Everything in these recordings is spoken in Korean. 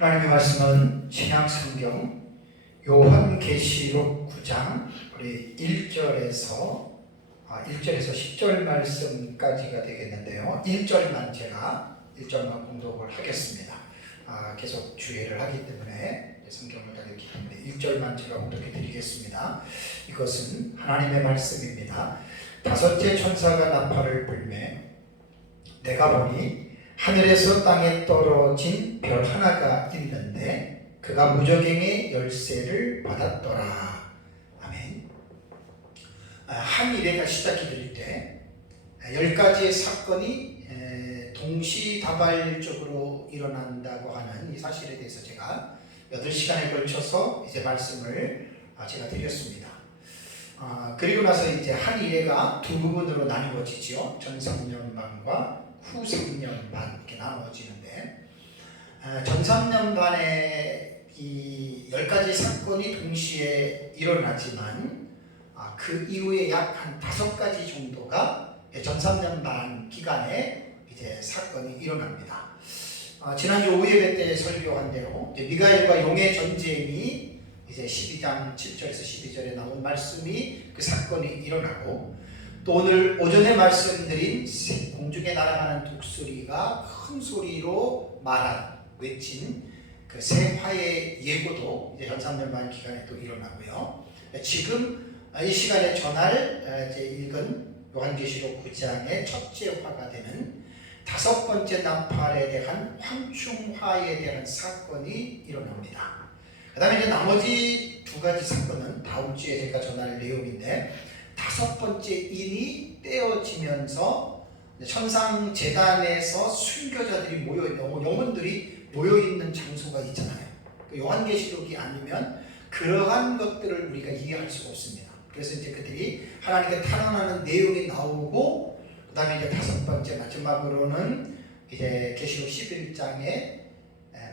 하나님의 말씀은 신약성경 요한계시록 9장 우리 1절에서 10절 말씀까지가 되겠는데요. 1절만 제가 1절만 공독을 하겠습니다. 계속 주의를 하기 때문에 성경을 다 읽기 때문에 1절만 제가 공독해 드리겠습니다. 이것은 하나님의 말씀입니다. 다섯째 천사가 나팔을 불매 내가 보니 하늘에서 땅에 떨어진 별 하나가 있는데 그가 무저갱의 열쇠를 받았더라. 아멘. 한 일회가 시작이 될 때 10가지의 사건이 동시다발적으로 일어난다고 하는 이 사실에 대해서 제가 8시간에 걸쳐서 이제 말씀을 제가 드렸습니다. 그리고 나서 이제 한 일회가 두 부분으로 나누어지죠. 전 3년반과 후 3년 반 이렇게 나누어지는데 전 3년 반에 이 10가지 사건이 동시에 일어나지만 그 이후에 약 한 5가지 정도가 전 3년 반 기간에 이제 사건이 일어납니다. 지난주 오후 예배 때 설교한 대로 이제 미가엘과 용의 전쟁이 이제 12장 7절에서 12절에 나온 말씀이 그 사건이 일어나고 또 오늘 오전에 말씀드린 공중에 날아가는 독수리가 큰 소리로 외친 그 새 화의 예고도 이제 전 3년 반 기간에 또 일어나고요. 지금 이 시간에 전할 이제 읽은 요한계시록 9장의 첫째 화가 되는 5번째 나팔에 대한 황충화에 대한 사건이 일어납니다. 그 다음에 이제 나머지 2가지 사건은 다음 주에 제가 전할 내용인데 5번째 인이 떼어지면서 천상 제단에서 순교자들이 모여있는 영혼들이 모여있는 장소가 있잖아요. 그 요한계시록이 아니면 그러한 것들을 우리가 이해할 수가 없습니다. 그래서 이제 그들이 하나님께 탄원하는 내용이 나오고 그 다음에 이제 5번째 마지막으로는 이제 계시록 11장에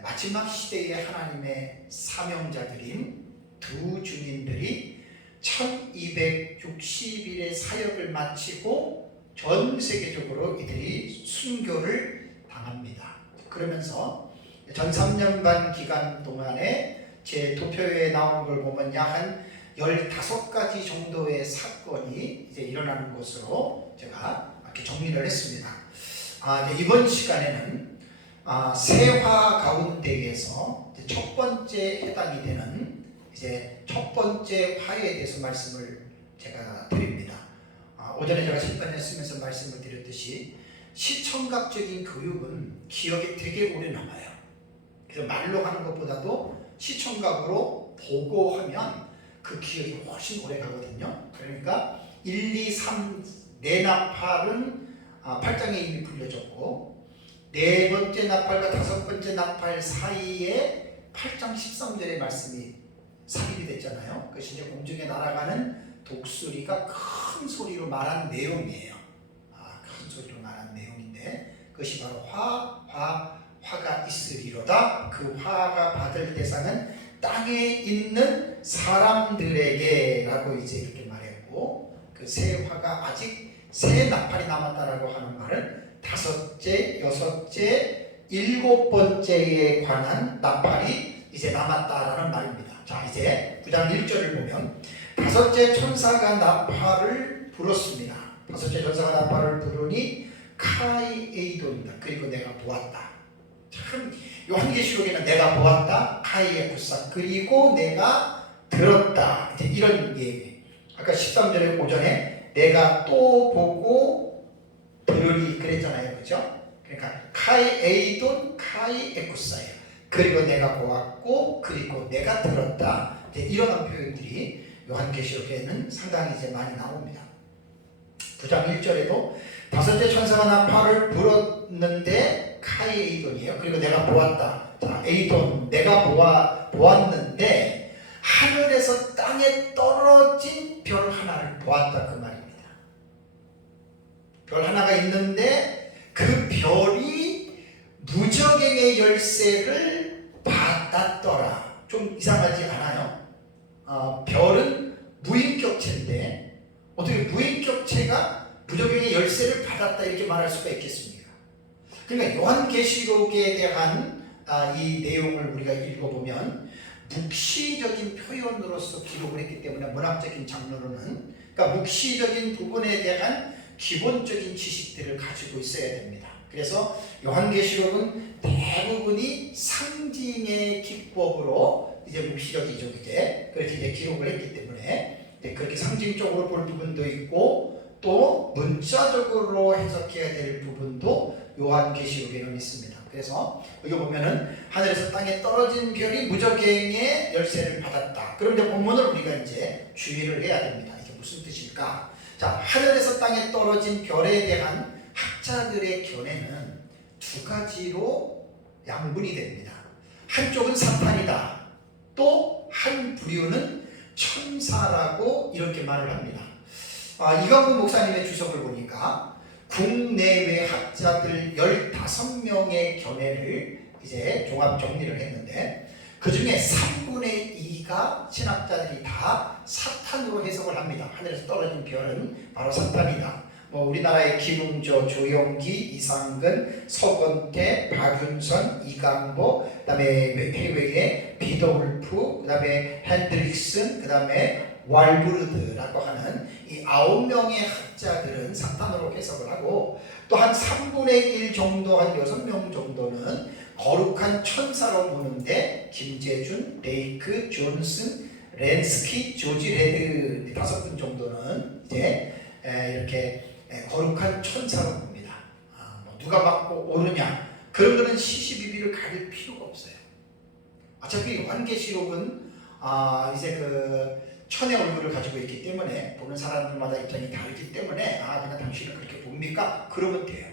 마지막 시대의 하나님의 사명자들인 두 주민들이 1260일의 사역을 마치고 전 세계적으로 이들이 순교를 당합니다. 그러면서 전 3년 반 기간 동안에 제 도표에 나오는 걸 보면 약 한 15가지 정도의 사건이 이제 일어나는 것으로 제가 이렇게 정리를 했습니다. 이제 이번 시간에는 세화 가운데에서 첫 번째 해당이 되는 이제 첫 번째 화에 대해서 말씀을 제가 드립니다. 오전에 제가 심판을 쓰면서 말씀을 드렸듯이 시청각적인 교육은 기억에 되게 오래 남아요. 그래서 말로 하는 것보다도 시청각으로 보고 하면 그 기억이 훨씬 오래 가거든요. 그러니까 1, 2, 3, 네 나팔은 8장에 이미 불려졌고 4번째 나팔과 5번째 나팔 사이에 8장 13절의 말씀이 삽입이 됐잖아요. 그것이 이제 공중에 날아가는 독수리가 큰 소리로 말한 내용이에요. 큰 소리로 말한 내용인데 그것이 바로 화가 있으리로다. 그 화가 받을 대상은 땅에 있는 사람들에게 라고 이제 이렇게 말했고 그 새 화가 아직 새 나팔이 남았다라고 하는 말은 5째, 6째, 7번째에 관한 나팔이 이제 남았다라는 말입니다. 자, 이제 9장 1절을 보면 5째 천사가 나팔을 불었습니다. 5째 천사가 나팔을 부르니 카이에이도입니다. 그리고 내가 보았다. 참 요한계시록에는 내가 보았다, 카이에쿠사, 그리고 내가 들었다. 이제 이런 얘기. 아까 13절에 오전에 내가 또 보고 들으리 그랬잖아요. 그죠? 그러니까 카이에이돈, 카이에쿠사예요. 그리고 내가 보았고, 그리고 내가 들었다. 이제 이런 표현들이 요한계시록에는 상당히 이제 많이 나옵니다. 9장 1절에도 5째 천사가 나팔을 불었는데 카이에이돈이에요. 그리고 내가 보았다. 자, 에이돈, 내가 보았는데 하늘에서 땅에 떨어진 별 하나를 보았다 그 말입니다. 별 하나가 있는데 그 별이 무저갱의 열쇠를 받았더라. 좀 이상하지 않아요? 별은 무인격체인데 어떻게 무인격체가 무저갱의 열쇠를 받았다 이렇게 말할 수가 있겠습니까? 그러니까 요한계시록에 대한 이 내용을 우리가 읽어보면 묵시적인 표현으로서 기록을 했기 때문에 문학적인 장르로는 그러니까 묵시적인 부분에 대한 기본적인 지식들을 가지고 있어야 됩니다. 그래서 요한계시록은 대부분이 상징의 기법으로 이제 묵시적이죠, 그게 그렇게 이제 기록을 했기 때문에 그렇게 상징적으로 볼 부분도 있고 또 문자적으로 해석해야 될 부분도 요한계시록에는 있습니다. 그래서 여기 보면은 하늘에서 땅에 떨어진 별이 무저갱의 열쇠를 받았다. 그런데 본문을 우리가 이제 주의를 해야 됩니다. 이게 무슨 뜻일까? 자, 하늘에서 땅에 떨어진 별에 대한 학자들의 견해는 두 가지로 양분이 됩니다. 한쪽은 사탄이다. 또 한 부류는 천사라고 이렇게 말을 합니다. 이광훈 목사님의 주석을 보니까 국내외 학자들 15명의 견해를 이제 종합 정리를 했는데 그 중에 3분의 2가 신학자들이 다 사탄으로 해석을 합니다. 하늘에서 떨어진 별은 바로 사탄이다. 우리나라의 김웅조, 조영기, 이상근, 서건태, 박윤선, 이강보, 그 다음에 해외의 비더울프, 그 다음에 핸드릭슨, 그 다음에 왈부르드라고 하는 이 9명의 학자들은 사탄으로 해석을 하고 또 한 3분의 1 정도, 한 6명 정도는 거룩한 천사로 보는데 김재준, 레이크, 존슨, 렌스키, 조지 레드 5분 정도는 이제 이렇게 거룩한 천사로 봅니다. 누가 맞고 오르냐 그런 거는 시시비비를 가릴 필요가 없어요. 어차피 요한계시록은 이제 그 천의 얼굴을 가지고 있기 때문에 보는 사람들마다 입장이 다르기 때문에 그냥 당신은 그렇게 봅니까? 그러면 돼요.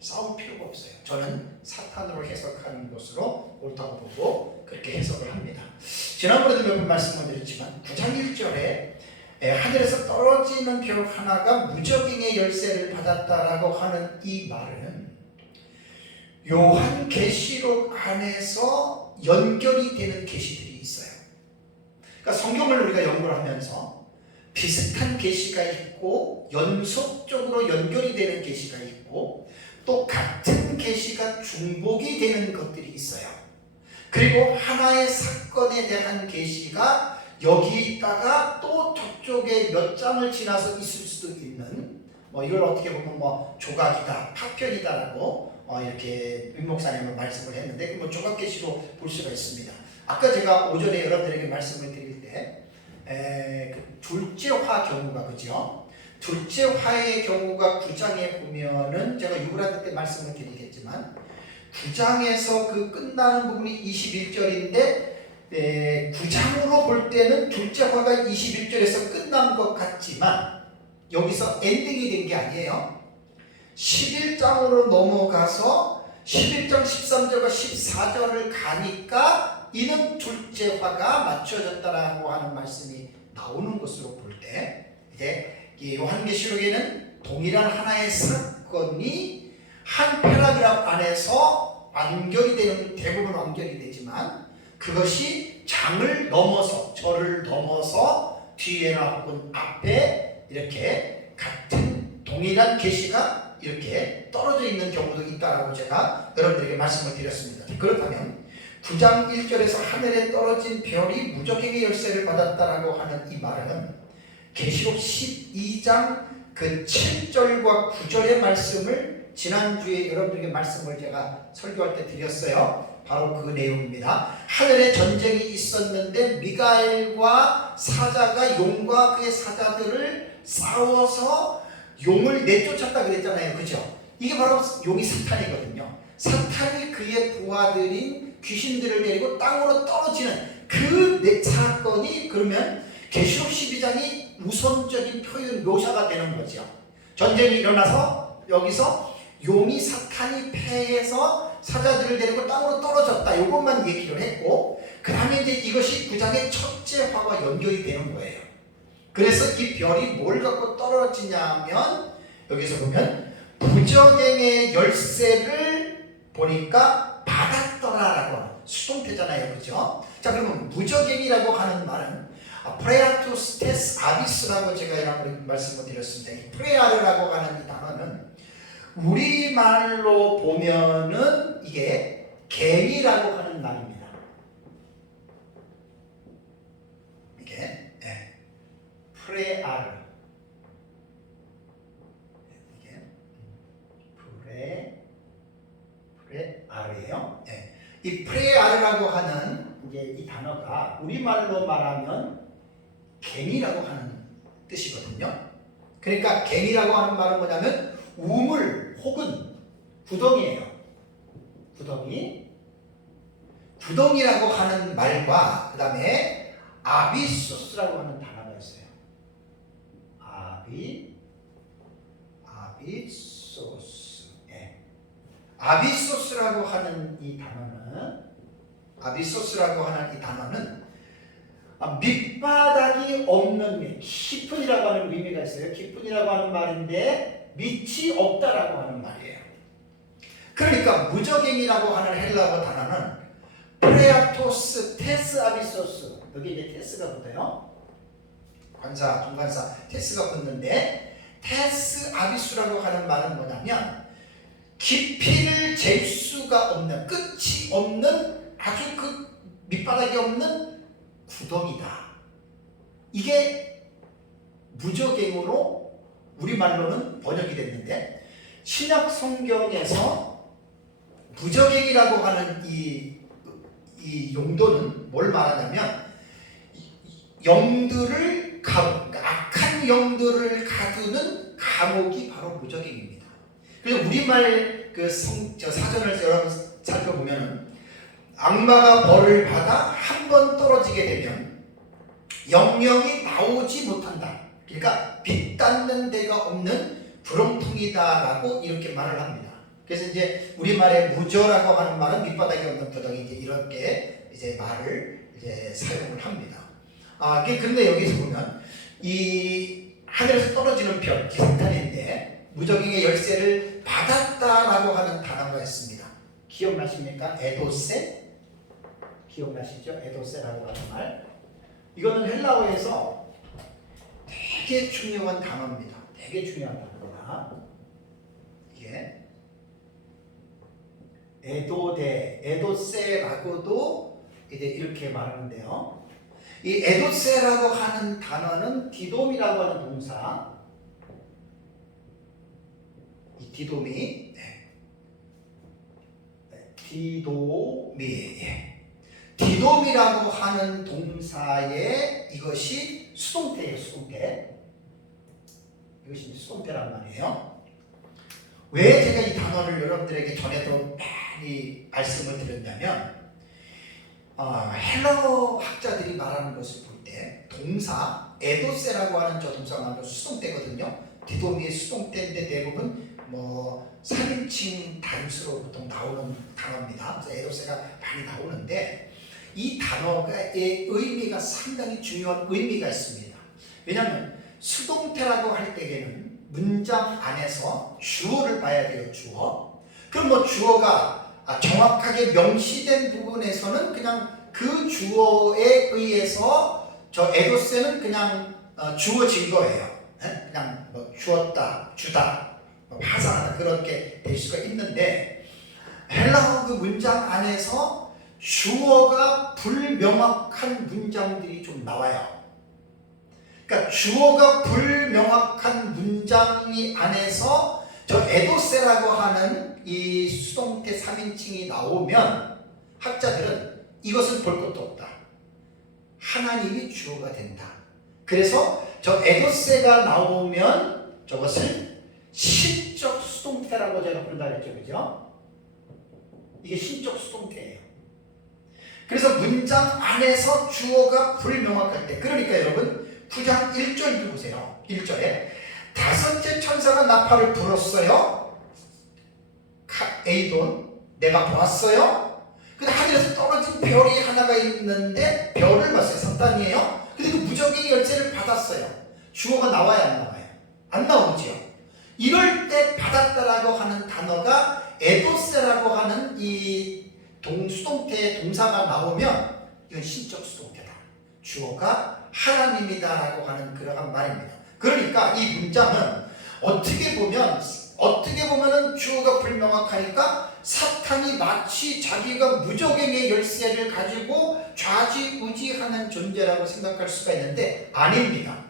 싸울 필요가 없어요. 저는 사탄으로 해석하는 것으로 옳다고 보고 그렇게 해석을 합니다. 지난번에도 몇 번 말씀을 드렸지만 9장 1절에 하늘에서 떨어지는 별 하나가 무저갱의 열쇠를 받았다라고 하는 이 말은 요한계시록 안에서 연결이 되는 계시들이 있어요. 그러니까 성경을 우리가 연구를 하면서 비슷한 계시가 있고 연속적으로 연결이 되는 계시가 있고 또 같은 계시가 중복이 되는 것들이 있어요. 그리고 하나의 사건에 대한 계시가 여기 있다가 또 저쪽에 몇 장을 지나서 있을 수도 있는 이걸 어떻게 보면 조각이다, 파편이다라고 이렇게 윤 목사님은 말씀을 했는데 조각 계시로 볼 수가 있습니다. 아까 제가 오전에 여러분들에게 말씀을 드릴 때 그 둘째화 경우가 그죠? 둘째화의 경우가 9장에 보면은 제가 유브라데 때 말씀을 드리겠지만 9장에서 그 끝나는 부분이 21절인데 9장으로 볼 때는 둘째화가 21절에서 끝난 것 같지만 여기서 엔딩이 된 게 아니에요. 11장으로 넘어가서 11장 13절과 14절을 가니까 이는 둘째화가 맞춰졌다라고 하는 말씀이 나오는 것으로 볼 때 이제 요한계시록에는 동일한 하나의 사건이 한 패러그래프 안에서 완결이 되는 대부분 완결이 되지만 그것이 장을 넘어서 절을 넘어서 뒤에나 혹은 앞에 이렇게 같은 동일한 계시가 이렇게 떨어져 있는 경우도 있다라고 제가 여러분들에게 말씀을 드렸습니다. 그렇다면 9장 1절에서 하늘에 떨어진 별이 무저갱의 열쇠를 받았다라고 하는 이 말은 계시록 12장 그 7절과 9절의 말씀을 지난주에 여러분들에게 말씀을 제가 설교할 때 드렸어요. 바로 그 내용입니다. 하늘에 전쟁이 있었는데 미가엘과 사자가 용과 그의 사자들을 싸워서 용을 내쫓았다 그랬잖아요. 그죠? 이게 바로 용이 사탄이거든요. 사탄이 그의 부하들인 귀신들을 데리고 땅으로 떨어지는 그 사건이 그러면 계시록 12장이 우선적인 표현 묘사가 되는 거죠. 전쟁이 일어나서 여기서 용이 사탄이 패해서 사자들을 데리고 땅으로 떨어졌다. 이것만 얘기를 했고 그 다음에 이제 이것이 9장의 첫째 화와 연결이 되는 거예요. 그래서 이 별이 뭘 갖고 떨어지냐면 여기서 보면 무저갱의 열쇠를 보니까 받았더라라고 하는 수동태잖아요. 그죠? 자, 그러면 무저갱이라고 하는 말은 프레아투스테스 아비스라고 제가 여러분께 말씀을 드렸습니다. 이 프레아르라고 하는 이 단어는 우리말로 보면은 이게 갱이라고 하는 말입니다. 이게 프레아르, 이게 프레아르예요. 이 프레아르라고 하는 이제 이 단어가 우리말로 말하면 갱이라고 하는 뜻이거든요. 그러니까 갱이라고 하는 말은 뭐냐면 우물 혹은 구덩이에요. 구덩이라고 하는 말과 그 다음에 아비소스라고 하는 단어가 있어요. 아비소스. 아비소스라고 하는 이 단어는 밑바닥이 없는 깊은이라고 하는 의미가 있어요. 깊은이라고 하는 말인데 밑이 없다라고 하는 말이에요. 그러니까 무저갱이라고 하는 헬라어 단어는 프레아토스 테스 아비소스, 여기 이제 테스가 붙어요. 관사, 중간사 테스가 붙는데 테스 아비수라고 하는 말은 뭐냐면 깊이를 잴 수가 없는, 끝이 없는, 아주 그 밑바닥이 없는 구덩이다. 이게 무저갱으로 우리말로는 번역이 됐는데 신약 성경에서 무저갱이라고 하는 이 용도는 뭘 말하냐면 영들을 악한 영들을 가두는 감옥이 바로 무저갱입니다. 그래서 우리말 사전을 여러분 살펴보면 악마가 벌을 받아 한 번 떨어지게 되면 영영이 나오지 못한다. 그러니까 빛 닿는 데가 없는 구렁텅이다라고 이렇게 말을 합니다. 그래서 이제 우리말의 무저라고 하는 말은 밑바닥이 없는 구덩이, 이렇게 이제 말을 이제 사용을 합니다. 그런데 여기서 보면 이 하늘에서 떨어지는 별, 기사탄인데 무저갱의 열쇠를 받았다라고 하는 단어가 있습니다. 기억나십니까? 에도세? 기억나시죠? 에도세라고 하는 말. 이거는 헬라어에서 되게 중요한 단어입니다. 되게 중요한 단어가 이게 에도세라고도 이제 이렇게 말하는데요. 이 에도세라고 하는 단어는 디돔이라고 하는 동사, 이 디돔이 디돔이라고 하는 동사에 이것이 수동태예요. 수동태. 이것이 수동태란 말이에요. 왜 제가 이 단어를 여러분들에게 전에도 많이 말씀을 드렸냐면 헬라어 학자들이 말하는 것을 볼 때 동사 에도세라고 하는 저 동사가 말로 수동태거든요. 디돔이 수동태인데 대부분 3인칭 단수로 보통 나오는 단어입니다. 그래서 에도세가 많이 나오는데 이 단어의 의미가 상당히 중요한 의미가 있습니다. 왜냐하면 수동태라고 할 때에는 문장 안에서 주어를 봐야 돼요. 주어. 그럼 주어가 정확하게 명시된 부분에서는 그냥 그 주어에 의해서 저 에도세는 그냥 주어진 거예요. 그냥 주었다, 주다, 파산하다 그렇게 될 수가 있는데 헬라어 그 문장 안에서 주어가 불명확한 문장들이 좀 나와요. 그러니까 주어가 불명확한 문장이 안에서 저 에도세라고 하는 이 수동태 3인칭이 나오면 학자들은 이것을 볼 것도 없다. 하나님이 주어가 된다. 그래서 저 에도세가 나오면 저것을 신적 수동태라고 제가 부른다 그랬죠. 그죠? 이게 신적 수동태예요. 그래서 문장 안에서 주어가 불명확할 때, 그러니까 여러분 9장 1절 보세요. 1절에 다섯째 천사가 나팔을 불었어요. 에이돈, 내가 보았어요. 근데 하늘에서 떨어진 별이 하나가 있는데 별을 봤어요. 사탄이에요. 근데 그 무저갱이 열쇠를 받았어요. 주어가 나와야 안 나와요? 안 나오죠. 이럴 때 받았다라고 하는 단어가 에도세라고 하는 이 수동태 동사가 나오면 이건 신적 수동태다. 주어가 하나님이다라고 하는 그러한 말입니다. 그러니까 이 문장은 어떻게 보면은 주어가 불명확하니까 사탄이 마치 자기가 무적행의 열쇠를 가지고 좌지우지하는 존재라고 생각할 수가 있는데 아닙니다.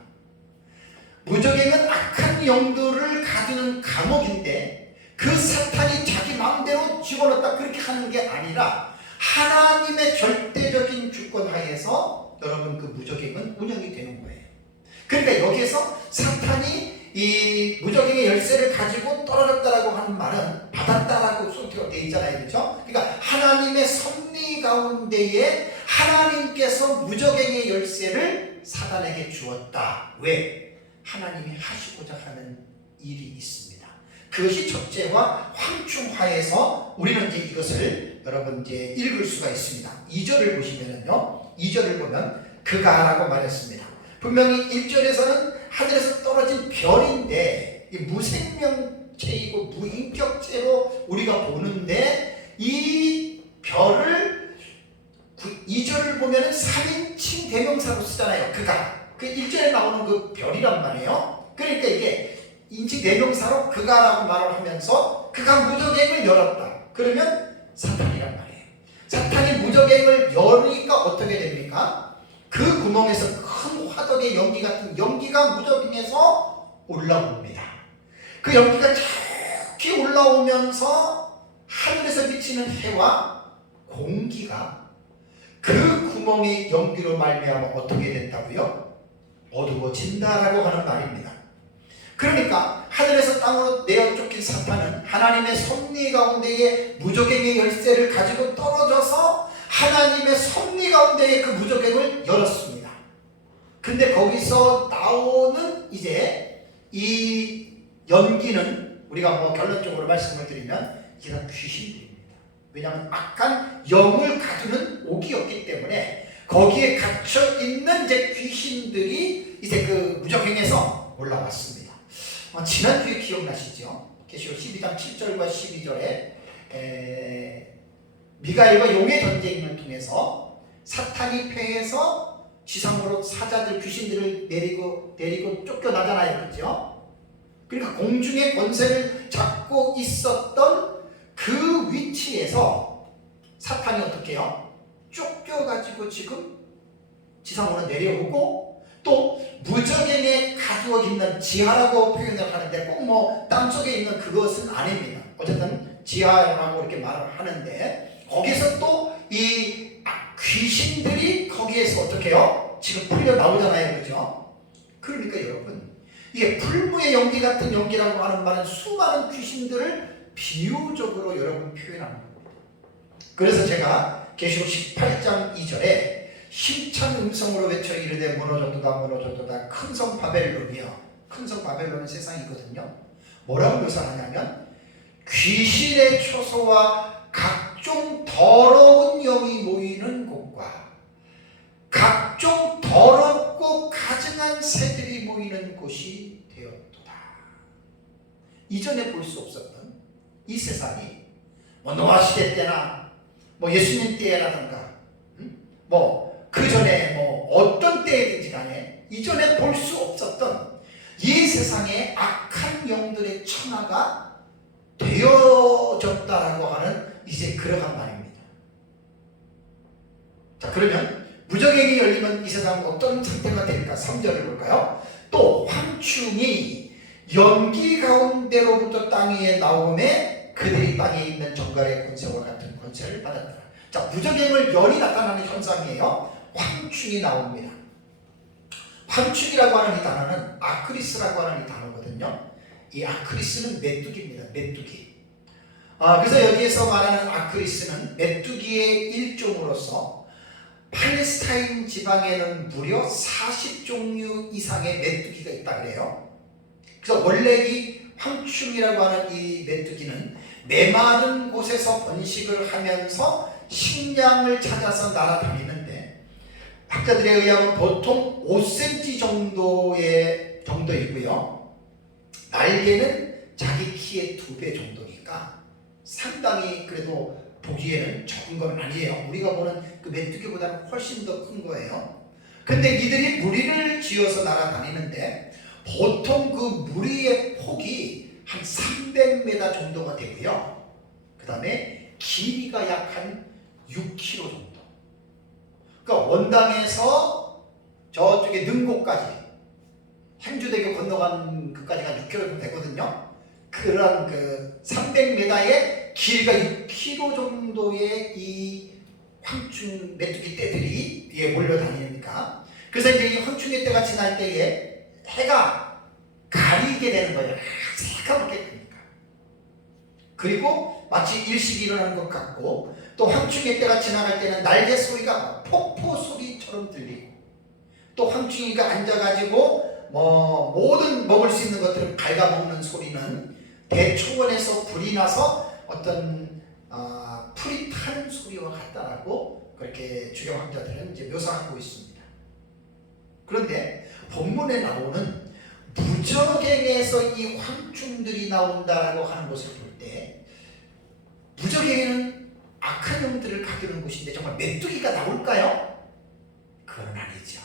무적행은 악한 영들을 가두는 감옥인데 그 사탄이 자기 마음대로 집어넣었다 그렇게 하는 게 아니라 하나님의 절대적인 주권 하에서 여러분 그 무적행은 운영이 되는 거예요. 그러니까 여기에서 사탄이 이 무적행의 열쇠를 가지고 떨어졌다라고 하는 말은 받았다라고 소개가 되어 있잖아요. 그렇죠? 그러니까 하나님의 섭리 가운데에 하나님께서 무적행의 열쇠를 사단에게 주었다. 왜? 하나님이 하시고자 하는 일이 있습니다. 그것이 첫째와 황충하에서 우리는 이제 이것을 여러분 이제 읽을 수가 있습니다. 2절을 보시면은요. 2절을 보면 그가라고 말했습니다. 분명히 1절에서는 하늘에서 떨어진 별인데 이 무생명체이고 무인격체로 우리가 보는데 이 별을 2절을 보면은 3인칭 대명사로 쓰잖아요. 그가. 그 1절에 나오는 그 별이란 말이에요. 그러니까 이게 인칭 대명사로 그가라고 말을 하면서 그가 무적행을 열었다. 그러면 사탄이란 말이에요. 사탄이 무적행을 열으니까 어떻게 됩니까? 그 구멍에서 큰 화덕의 연기 같은 연기가 무적행에서 올라옵니다. 그 연기가 저기 올라오면서 하늘에서 비치는 해와 공기가 그 구멍의 연기로 말미암아 어떻게 된다고요? 어두워진다라고 하는 말입니다. 그러니까 하늘에서 땅으로 내어 쫓긴 사탄은 하나님의 섭리 가운데에 무적행의 열쇠를 가지고 떨어져서 하나님의 섭리 가운데에 그 무적행을 열었습니다. 근데 거기서 나오는 이제 이 연기는 우리가 뭐 결론적으로 말씀을 드리면 이런 귀신들입니다. 왜냐하면 악한 영을 가두는 옥이었기 때문에 거기에 갇혀 있는 이제 귀신들이 이제 그 무적행에서 올라왔습니다. 지난주에 기억나시죠? 계시록 12장 7절과 12절에 미가엘과 용의 전쟁을 통해서 사탄이 패해서 지상으로 사자들 귀신들을 내리고 쫓겨나잖아요. 그렇죠? 그러니까 공중의 권세를 잡고 있었던 그 위치에서 사탄이 어떻게 해요? 쫓겨가지고 지금 지상으로 내려오고 또 무적행에 가두어 있는 지하라고 표현을 하는데 꼭 뭐 땅속에 있는 그것은 아닙니다. 어쨌든 지하라고 이렇게 말을 하는데 거기서 또 이 귀신들이 거기에서 어떻게 해요? 지금 풀려 나오잖아요. 그죠? 그러니까 여러분 이게 풀무의 연기 같은 연기라고 하는 말은 수많은 귀신들을 비유적으로 여러분 표현하는 겁니다. 그래서 제가 계시록 18장 2절에 힘찬 음성으로 외쳐 이르되 무너졌도다 무너졌도다 큰 성 바벨론이여. 큰 성 바벨론은 세상이거든요. 뭐라고 묘사하냐면 귀신의 초소와 각종 더러운 영이 모이는 곳과 각종 더럽고 가증한 새들이 모이는 곳이 되었도다. 이전에 볼 수 없었던 이 세상이 뭐 노아 시대 때나 뭐 예수님 때라든가 뭐 그 전에 뭐 어떤 때든지 간에 이전에 볼 수 없었던 이 세상에 악한 영들의 천하가 되어졌다라고 하는 이제 그러한 말입니다. 자, 그러면 무적행이 열리면 이 세상은 어떤 상태가 될까? 3절을 볼까요? 또 황충이 연기 가운데로부터 땅 위에 나오매 그들이 땅에 있는 정갈의 권세와 같은 권세를 받았더라. 자, 무적행을 열이 나타나는 현상이에요. 황충이 나옵니다. 황충이라고 하는 이 단어는 아크리스라고 하는 이 단어거든요. 이 아크리스는 메뚜기입니다. 메뚜기. 그래서 여기에서 말하는 아크리스는 메뚜기의 일종으로서 팔레스타인 지방에는 무려 40종류 이상의 메뚜기가 있다 그래요. 그래서 원래 이 황충이라고 하는 이 메뚜기는 메마른 곳에서 번식을 하면서 식량을 찾아서 날아다니는데 학자들에 의하면 보통 5cm 정도이고요. 날개는 자기 키의 2배 정도니까 상당히 그래도 보기에는 적은 건 아니에요. 우리가 보는 그 메뚜기보다는 훨씬 더 큰 거예요. 근데 이들이 무리를 지어서 날아다니는데 보통 그 무리의 폭이 한 300m 정도가 되고요. 그 다음에 길이가 약 한 6km 정도. 그러니까 원당에서 저쪽에 능곡까지 행주대교 건너간 그까지가 6km 정도 되거든요. 그런 그 300m의 길이가 6km 정도의 이 황충 메뚜기 떼들이 위에 몰려다니니까, 그래서 이제 이 황충의 떼가 지날 때에 해가 가리게 되는 거예요. 새까맣게 되니까. 그리고 마치 일식이 일어나는 것 같고, 또 황충의 떼가 지나갈 때는 날개 소리가 폭포 소리처럼 들리고, 또 황충이가 앉아가지고 모든 먹을 수 있는 것들을 갉아먹는 소리는 대초원에서 불이 나서 어떤 풀이 타는 소리와 같다라고 그렇게 주경학자들은 이제 묘사하고 있습니다. 그런데 본문에 나오는 무적행에서 이 황충들이 나온다라고 하는 것을 볼 때, 무적행에는 악한 영들을 가두는 곳인데 정말 메뚜기가 나올까요? 그건 아니죠.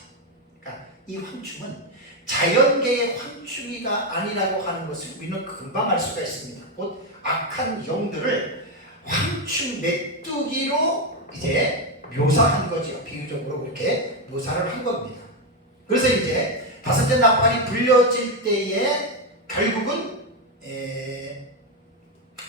그러니까 이 황충은 자연계의 황충이가 아니라고 하는 것을 우리는 금방 알 수가 있습니다. 곧 악한 영들을 황충 메뚜기로 이제 묘사한 거죠. 비유적으로 그렇게 묘사를 한 겁니다. 그래서 이제 다섯째 나팔이 불려질 때에 결국은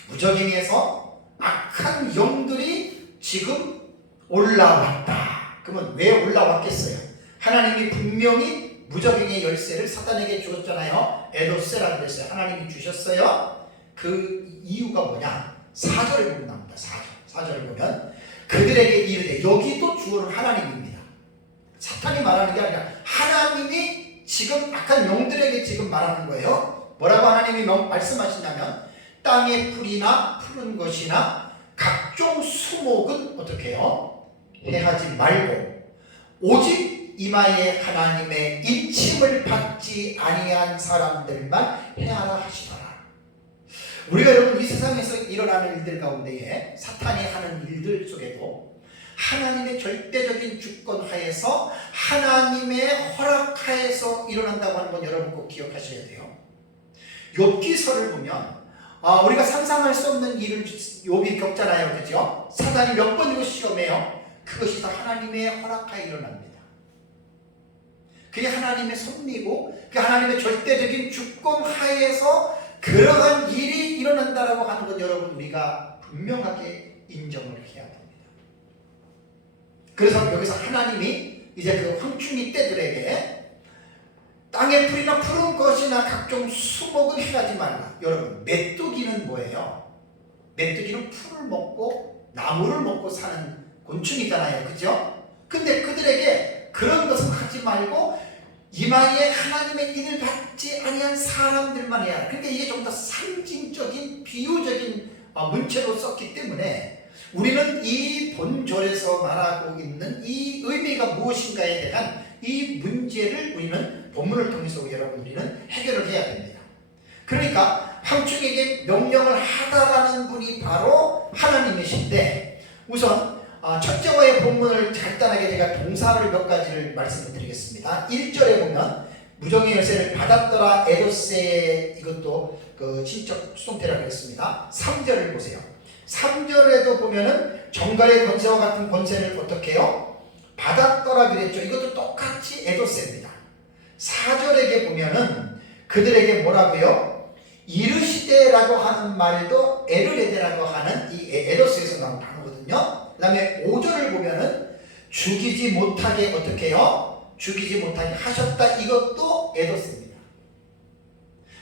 무적행에서 악한 영들이 지금 올라왔다. 그러면 왜 올라왔겠어요? 하나님이 분명히 무적행의 열쇠를 사탄에게 주었잖아요. 에도세라고 그랬어요. 하나님이 주셨어요. 그 이유가 뭐냐? 4절에 보면 나옵니다. 4절을 보면 그들에게 이르되, 여기도 주어는 하나님입니다. 사탄이 말하는 게 아니라 하나님이 지금 악한 영들에게 지금 말하는 거예요. 뭐라고 하나님이 말씀하신다면, 땅의 풀이나 푸른 것이나 각종 수목은 어떻게 해요? 해하지 말고 오직 이마에 하나님의 인침을 받지 아니한 사람들만 해하라 하시더라. 우리가 여러분 이 세상에서 일어나는 일들 가운데에 사탄이 하는 일들 속에도 하나님의 절대적인 주권 하에서, 하나님의 허락 하에서 일어난다고 하는 건 여러분 꼭 기억하셔야 돼요. 욥기서를 보면 우리가 상상할 수 없는 일을 욥이 겪잖아요. 그죠? 사단이 몇 번이고 시험해요. 그것이 다 하나님의 허락하에 일어납니다. 그게 하나님의 섭리고, 그게 하나님의 절대적인 주권 하에서 그러한 일이 일어난다라고 하는 건 여러분 우리가 분명하게 인정을 해야 됩니다. 그래서 여기서 하나님이 이제 그 황충이 떼들에게 땅의 풀이나 푸른 것이나 각종 수목은 해하지 말라. 여러분, 메뚜기는 뭐예요? 메뚜기는 풀을 먹고 나무를 먹고 사는 곤충이잖아요. 그죠? 근데 그들에게 그런 것은 하지 말고 이마에 하나님의 인을 받지 아니한 사람들만 해야. 그러니까 이게 좀 더 상징적인 비유적인 문체로 썼기 때문에 우리는 이 본절에서 말하고 있는 이 의미가 무엇인가에 대한 이 문제를 우리는 본문을 통해서 여러분 우리는 해결을 해야 됩니다. 그러니까 황충에게 명령을 하다라는 분이 바로 하나님이신데, 우선 첫째와의 본문을 간단하게 제가 동사를 몇 가지를 말씀을 드리겠습니다. 1절에 보면 무적의 열쇠를 받았더라 에도세, 이것도 그 신적 수동태라고 했습니다. 3절을 보세요. 3절에도 보면은 정갈의 권세와 같은 권세를 어떻게 해요? 받았더라 그랬죠. 이것도 똑같이 에도세입니다. 4절에게 보면은 그들에게 뭐라고요? 이르시되라고 하는 말도 에르레데라고 하는 이 에도스에서 나온 단어거든요. 그 다음에 5절을 보면은 죽이지 못하게 어떻게 해요? 죽이지 못하게 하셨다. 이것도 에도스입니다.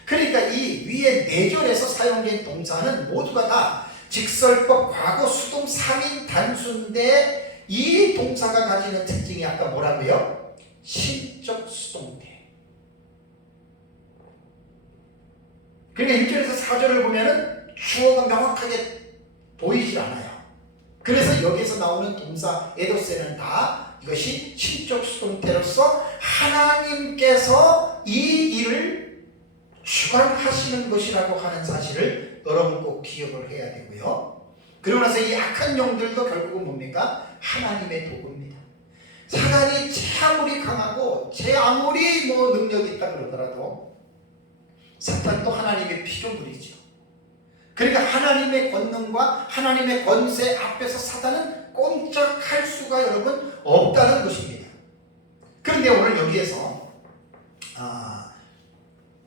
그러니까 이 위에 4절에서 사용된 동사는 모두가 다 직설법, 과거, 수동, 3인 단수인데, 이 동사가 가지는 특징이 아까 뭐라고요? 신적 수동태. 그러니까 1절에서 4절을 보면은 주어가 명확하게 보이질 않아요. 그래서 여기서 나오는 동사 에도세는 다 이것이 신적 수동태로서 하나님께서 이 일을 주관하시는 것이라고 하는 사실을 여러분 꼭 기억을 해야 되고요. 그러고 나서 이 악한 영들도 결국은 뭡니까? 하나님의 도구입니다. 사단이 제 아무리 강하고 제 아무리 능력이 있다 그러더라도 사탄도 하나님의 피조물이죠. 그러니까 하나님의 권능과 하나님의 권세 앞에서 사단은 꼼짝할 수가 여러분 없다는 것입니다. 그런데 오늘 여기에서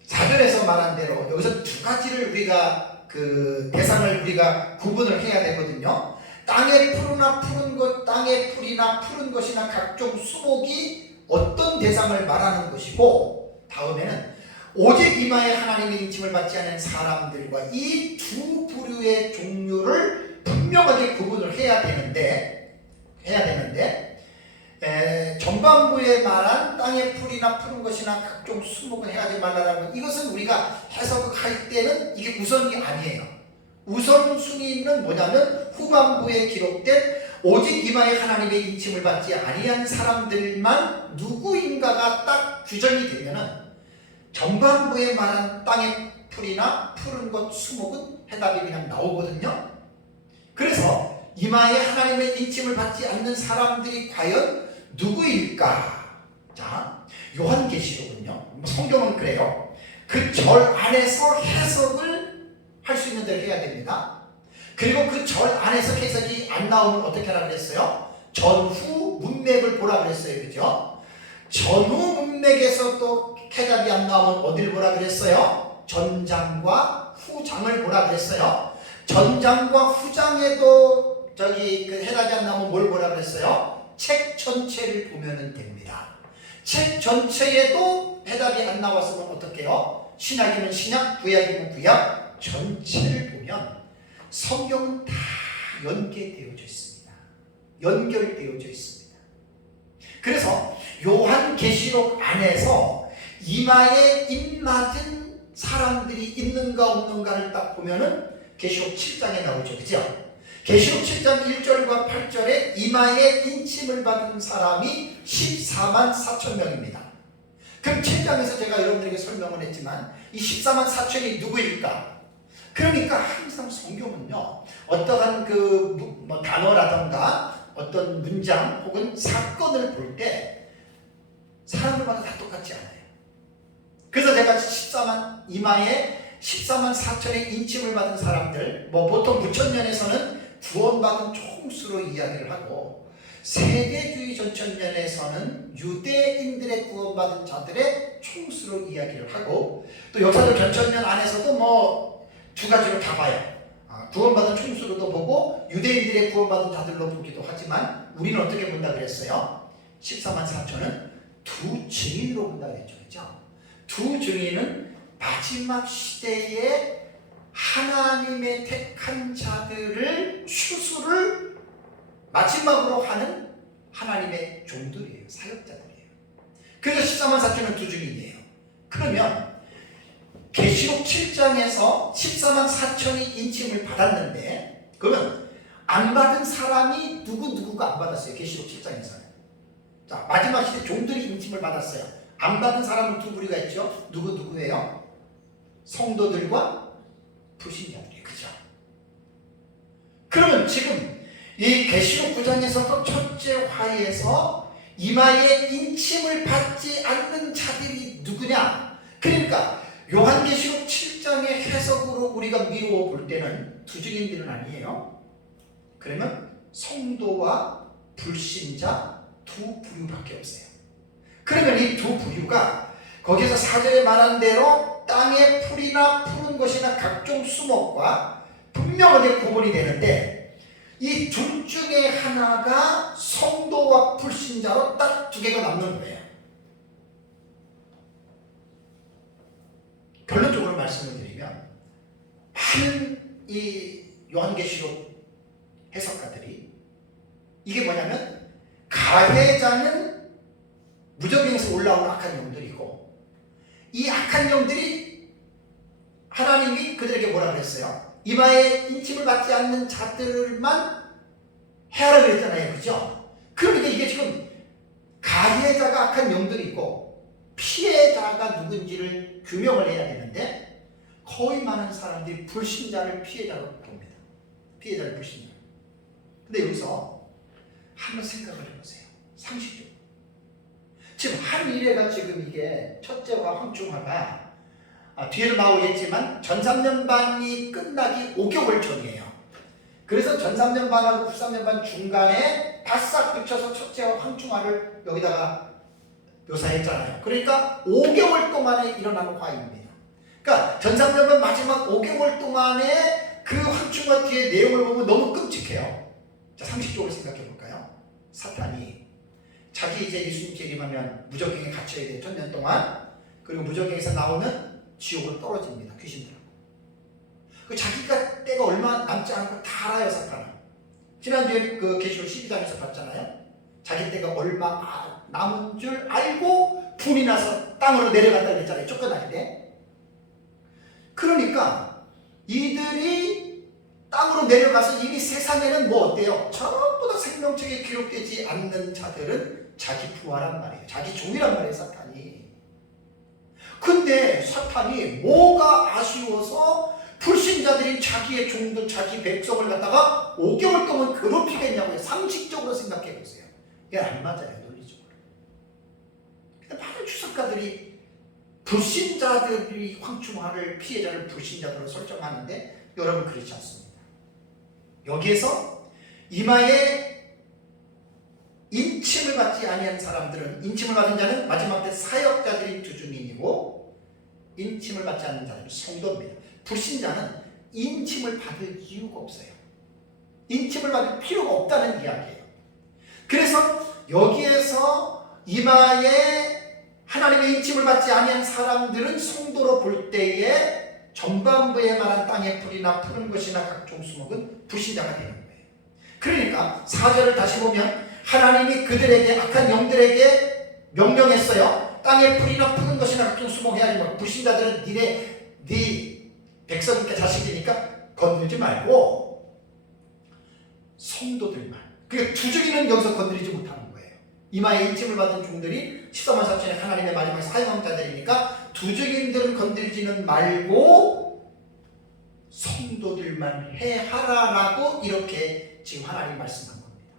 4절에서 말한 대로 여기서 두 가지를 우리가 그 대상을 우리가 구분을 해야 되거든요. 땅의 푸르나 푸른 것, 땅의 풀이나 푸른 것이나 각종 수목이 어떤 대상을 말하는 것이고, 다음에는 오직 이마에 하나님의 인침을 받지 않은 사람들과 이 두 부류의 종류를 분명하게 구분을 해야 되는데 전반부에 말한 땅의 풀이나 푸른 것이나 각종 수목은 해하지 말라라는 이것은 우리가 해석할 때는 이게 우선이 아니에요. 우선순위는 뭐냐면 후반부에 기록된 오직 이마에 하나님의 인침을 받지 아니한 사람들만 누구인가가 딱 규정이 되면은 전반부에 말한 땅의 풀이나 푸른 것 수목은 해답이 그냥 나오거든요. 그래서 이마에 하나님의 인침을 받지 않는 사람들이 과연 누구일까? 자, 요한계시록은요, 성경은 그래요. 그 절 안에서 해석을 할 수 있는 대로 해야 됩니다. 그리고 그 절 안에서 해석이 안 나오면 어떻게 하라 그랬어요? 전후 문맥을 보라 그랬어요. 그죠? 전후 문맥에서 또 해답이 안 나오면 어디를 보라 그랬어요? 전장과 후장을 보라 그랬어요. 전장과 후장에도 그 해답이 안 나오면 뭘 보라 그랬어요? 책 전체를 보면 됩니다. 책 전체에도 해답이 안 나왔으면 어떻게 해요? 신약이면 신약, 구약이면 구약 전체를 보면 성경은 다 연계되어져 있습니다. 연결되어져 있습니다. 그래서 요한계시록 안에서 이마에 입맞은 사람들이 있는가 없는가를 딱 보면은 계시록 7장에 나오죠. 그죠? 계시록 7장 1절과 8절에 이마에 인침을 받은 사람이 14만 4천 명입니다. 그럼 7장에서 제가 여러분들에게 설명을 했지만 이 14만 4천이 누구일까? 그러니까 항상 성경은요, 어떠한 단어라던가 어떤 문장 혹은 사건을 볼 때 사람들마다 다 똑같지 않아요. 그래서 제가 이마에 14만 4천의 인침을 받은 사람들, 보통 부천년에서는 구원받은 총수로 이야기를 하고, 세대주의 전천년에서는 유대인들의 구원받은 자들의 총수로 이야기를 하고, 또 역사적 전천년 안에서도 두 가지로 다 봐요. 구원받은 총수로도 보고 유대인들의 구원받은 자들로 보기도 하지만 우리는 어떻게 본다 그랬어요? 14만 4천은 두 증인으로 본다 그랬죠. 그렇죠? 두 증인은 마지막 시대에 하나님의 택한 자들을 추수를 마지막으로 하는 하나님의 종들이에요. 사역자들이에요. 그래서 14만 4천은 두 증인이에요. 그러면 계시록 7장에서 14만 4천이 인침을 받았는데, 그러면 안 받은 사람이 누구가 안 받았어요? 계시록 7장에서는. 자, 마지막 시대 종들이 인침을 받았어요. 안 받은 사람은 두 부류가 있죠. 누구예요? 성도들과 불신자들이에요. 그죠? 그러면 지금 이 계시록 9장에서도 첫째 화에서 이마에 인침을 받지 않는 자들이 누구냐? 그러니까 요한계시록 7장의 해석으로 우리가 미루어 볼 때는 두 증인들은 아니에요. 그러면 성도와 불신자 두 부류밖에 없어요. 그러면 이 두 부류가 거기서 4절에 말한 대로 땅의 풀이나 푸른 것이나 각종 수목과 분명하게 구분이 되는데, 이 둘 중에 하나가 성도와 불신자로 딱 두 개가 남는 거예요. 결론적으로 말씀을 드리면 많은 이 요한계시록 해석가들이 이게 뭐냐면, 가해자는 무적행에서 올라온 악한 영들이고, 이 악한 영들이 하나님이 그들에게 뭐라 그랬어요? 이마에 인침을 받지 않는 자들만 해하라 그랬잖아요. 그죠? 그러니까 이게 지금 가해자가 악한 영들이고 피해자가 누군지를 규명을 해야 되는데, 거의 많은 사람들이 불신자를 피해자로 봅니다. 피해자를 불신자. 근데 여기서 한번 생각을 해보세요. 상식적으로. 지금 한 일회가 지금 이게 첫째와 황충화가 뒤에도 나오겠지만 전 3년반이 끝나기 5개월 전이에요. 그래서 전 3년반하고 후 3년반 중간에 바싹 붙여서 첫째와 황충하를 여기다가 묘사했잖아요. 그러니까 5개월 동안에 일어나는 화입니다. 그러니까 전 3년반 마지막 5개월 동안에 그 황충하 뒤에 내용을 보면 너무 끔찍해요. 자, 상식적으로 생각해 볼까요? 사탄이 자기 이제 예수님 재림하면 무적행에 갇혀야 돼요. 1000년 동안. 그리고 무적행에서 나오면 지옥으로 떨어집니다. 귀신들하고. 그 자기가 때가 얼마 남지 않은 걸 다 알아요, 사탄은. 지난주에 그 계시록 12장에서 봤잖아요. 자기 때가 얼마 남은 줄 알고 분이 나서 땅으로 내려간다고 했잖아요. 쫓겨날 때. 그러니까 이들이 땅으로 내려가서 이미 세상에는 뭐 어때요? 전부 다 생명책에 기록되지 않는 자들은 자기 부하란 말이에요. 자기 종이란 말이에요, 사탄이. 근데 사탄이 뭐가 아쉬워서 불신자들인 자기의 종들, 자기 백성을 갖다가 5개월 동안 괴롭히겠냐고요. 상식적으로 생각해 보세요. 이게 안 맞아요, 논리적으로. 근데 많은 주석가들이 불신자들이 황충하를 피해자를 불신자들로 설정하는데 여러분 그렇지 않습니다. 여기에서 이마에 인침을 받지 아니한 사람들은, 인침을 받은 자는 마지막 때 사역자들인 두 증인이고 인침을 받지 않는 자들은 성도입니다. 불신자는 인침을 받을 이유가 없어요. 인침을 받을 필요가 없다는 이야기예요. 그래서 여기에서 이마에 하나님의 인침을 받지 아니한 사람들은 성도로 볼 때에 전반부에 말한 땅의 풀이나 푸른 것이나 각종 수목은 불신자가 되는 거예요. 그러니까 4절을 다시 보면 하나님이 그들에게, 악한 영들에게 명령했어요. 땅의 풀이나 푸른 것이나 각종 수목 해야지 뭐. 불신자들은 네 백성이니까 자식이니까 건들지 말고 성도들만. 그러니까 두저기는 여기서 건드리지 못하는 거예요. 이마에 인침을 받은 종들이 14만 4천의 하나님의 마지막 사형자들이니까 두저긴들은 건드리지는 말고 성도들만 해하라라고 이렇게 지금 하나님 말씀한 겁니다.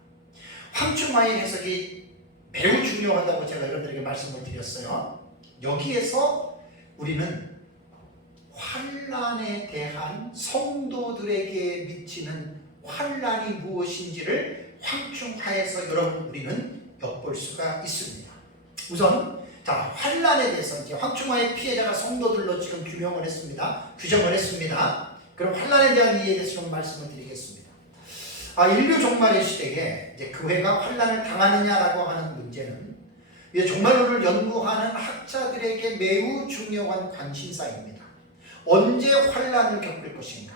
황충하의 해석이 매우 중요하다고 제가 여러분들에게 말씀을 드렸어요. 여기에서 우리는 환난에 대한 성도들에게 미치는 환난이 무엇인지를 황충하에서 여러분 우리는 엿볼 수가 있습니다. 우선 환난에 대해서 이제 황충하의 피해자가 성도들로 지금 규정을 했습니다. 그럼 환난에 대한 이해에 대해서 좀 말씀을 드리겠습니다. 인류 종말의 시대에 이제 교회가 환난을 당하느냐라고 하는 문제는 이제 종말론을 연구하는 학자들에게 매우 중요한 관심사입니다. 언제 환난을 겪을 것인가?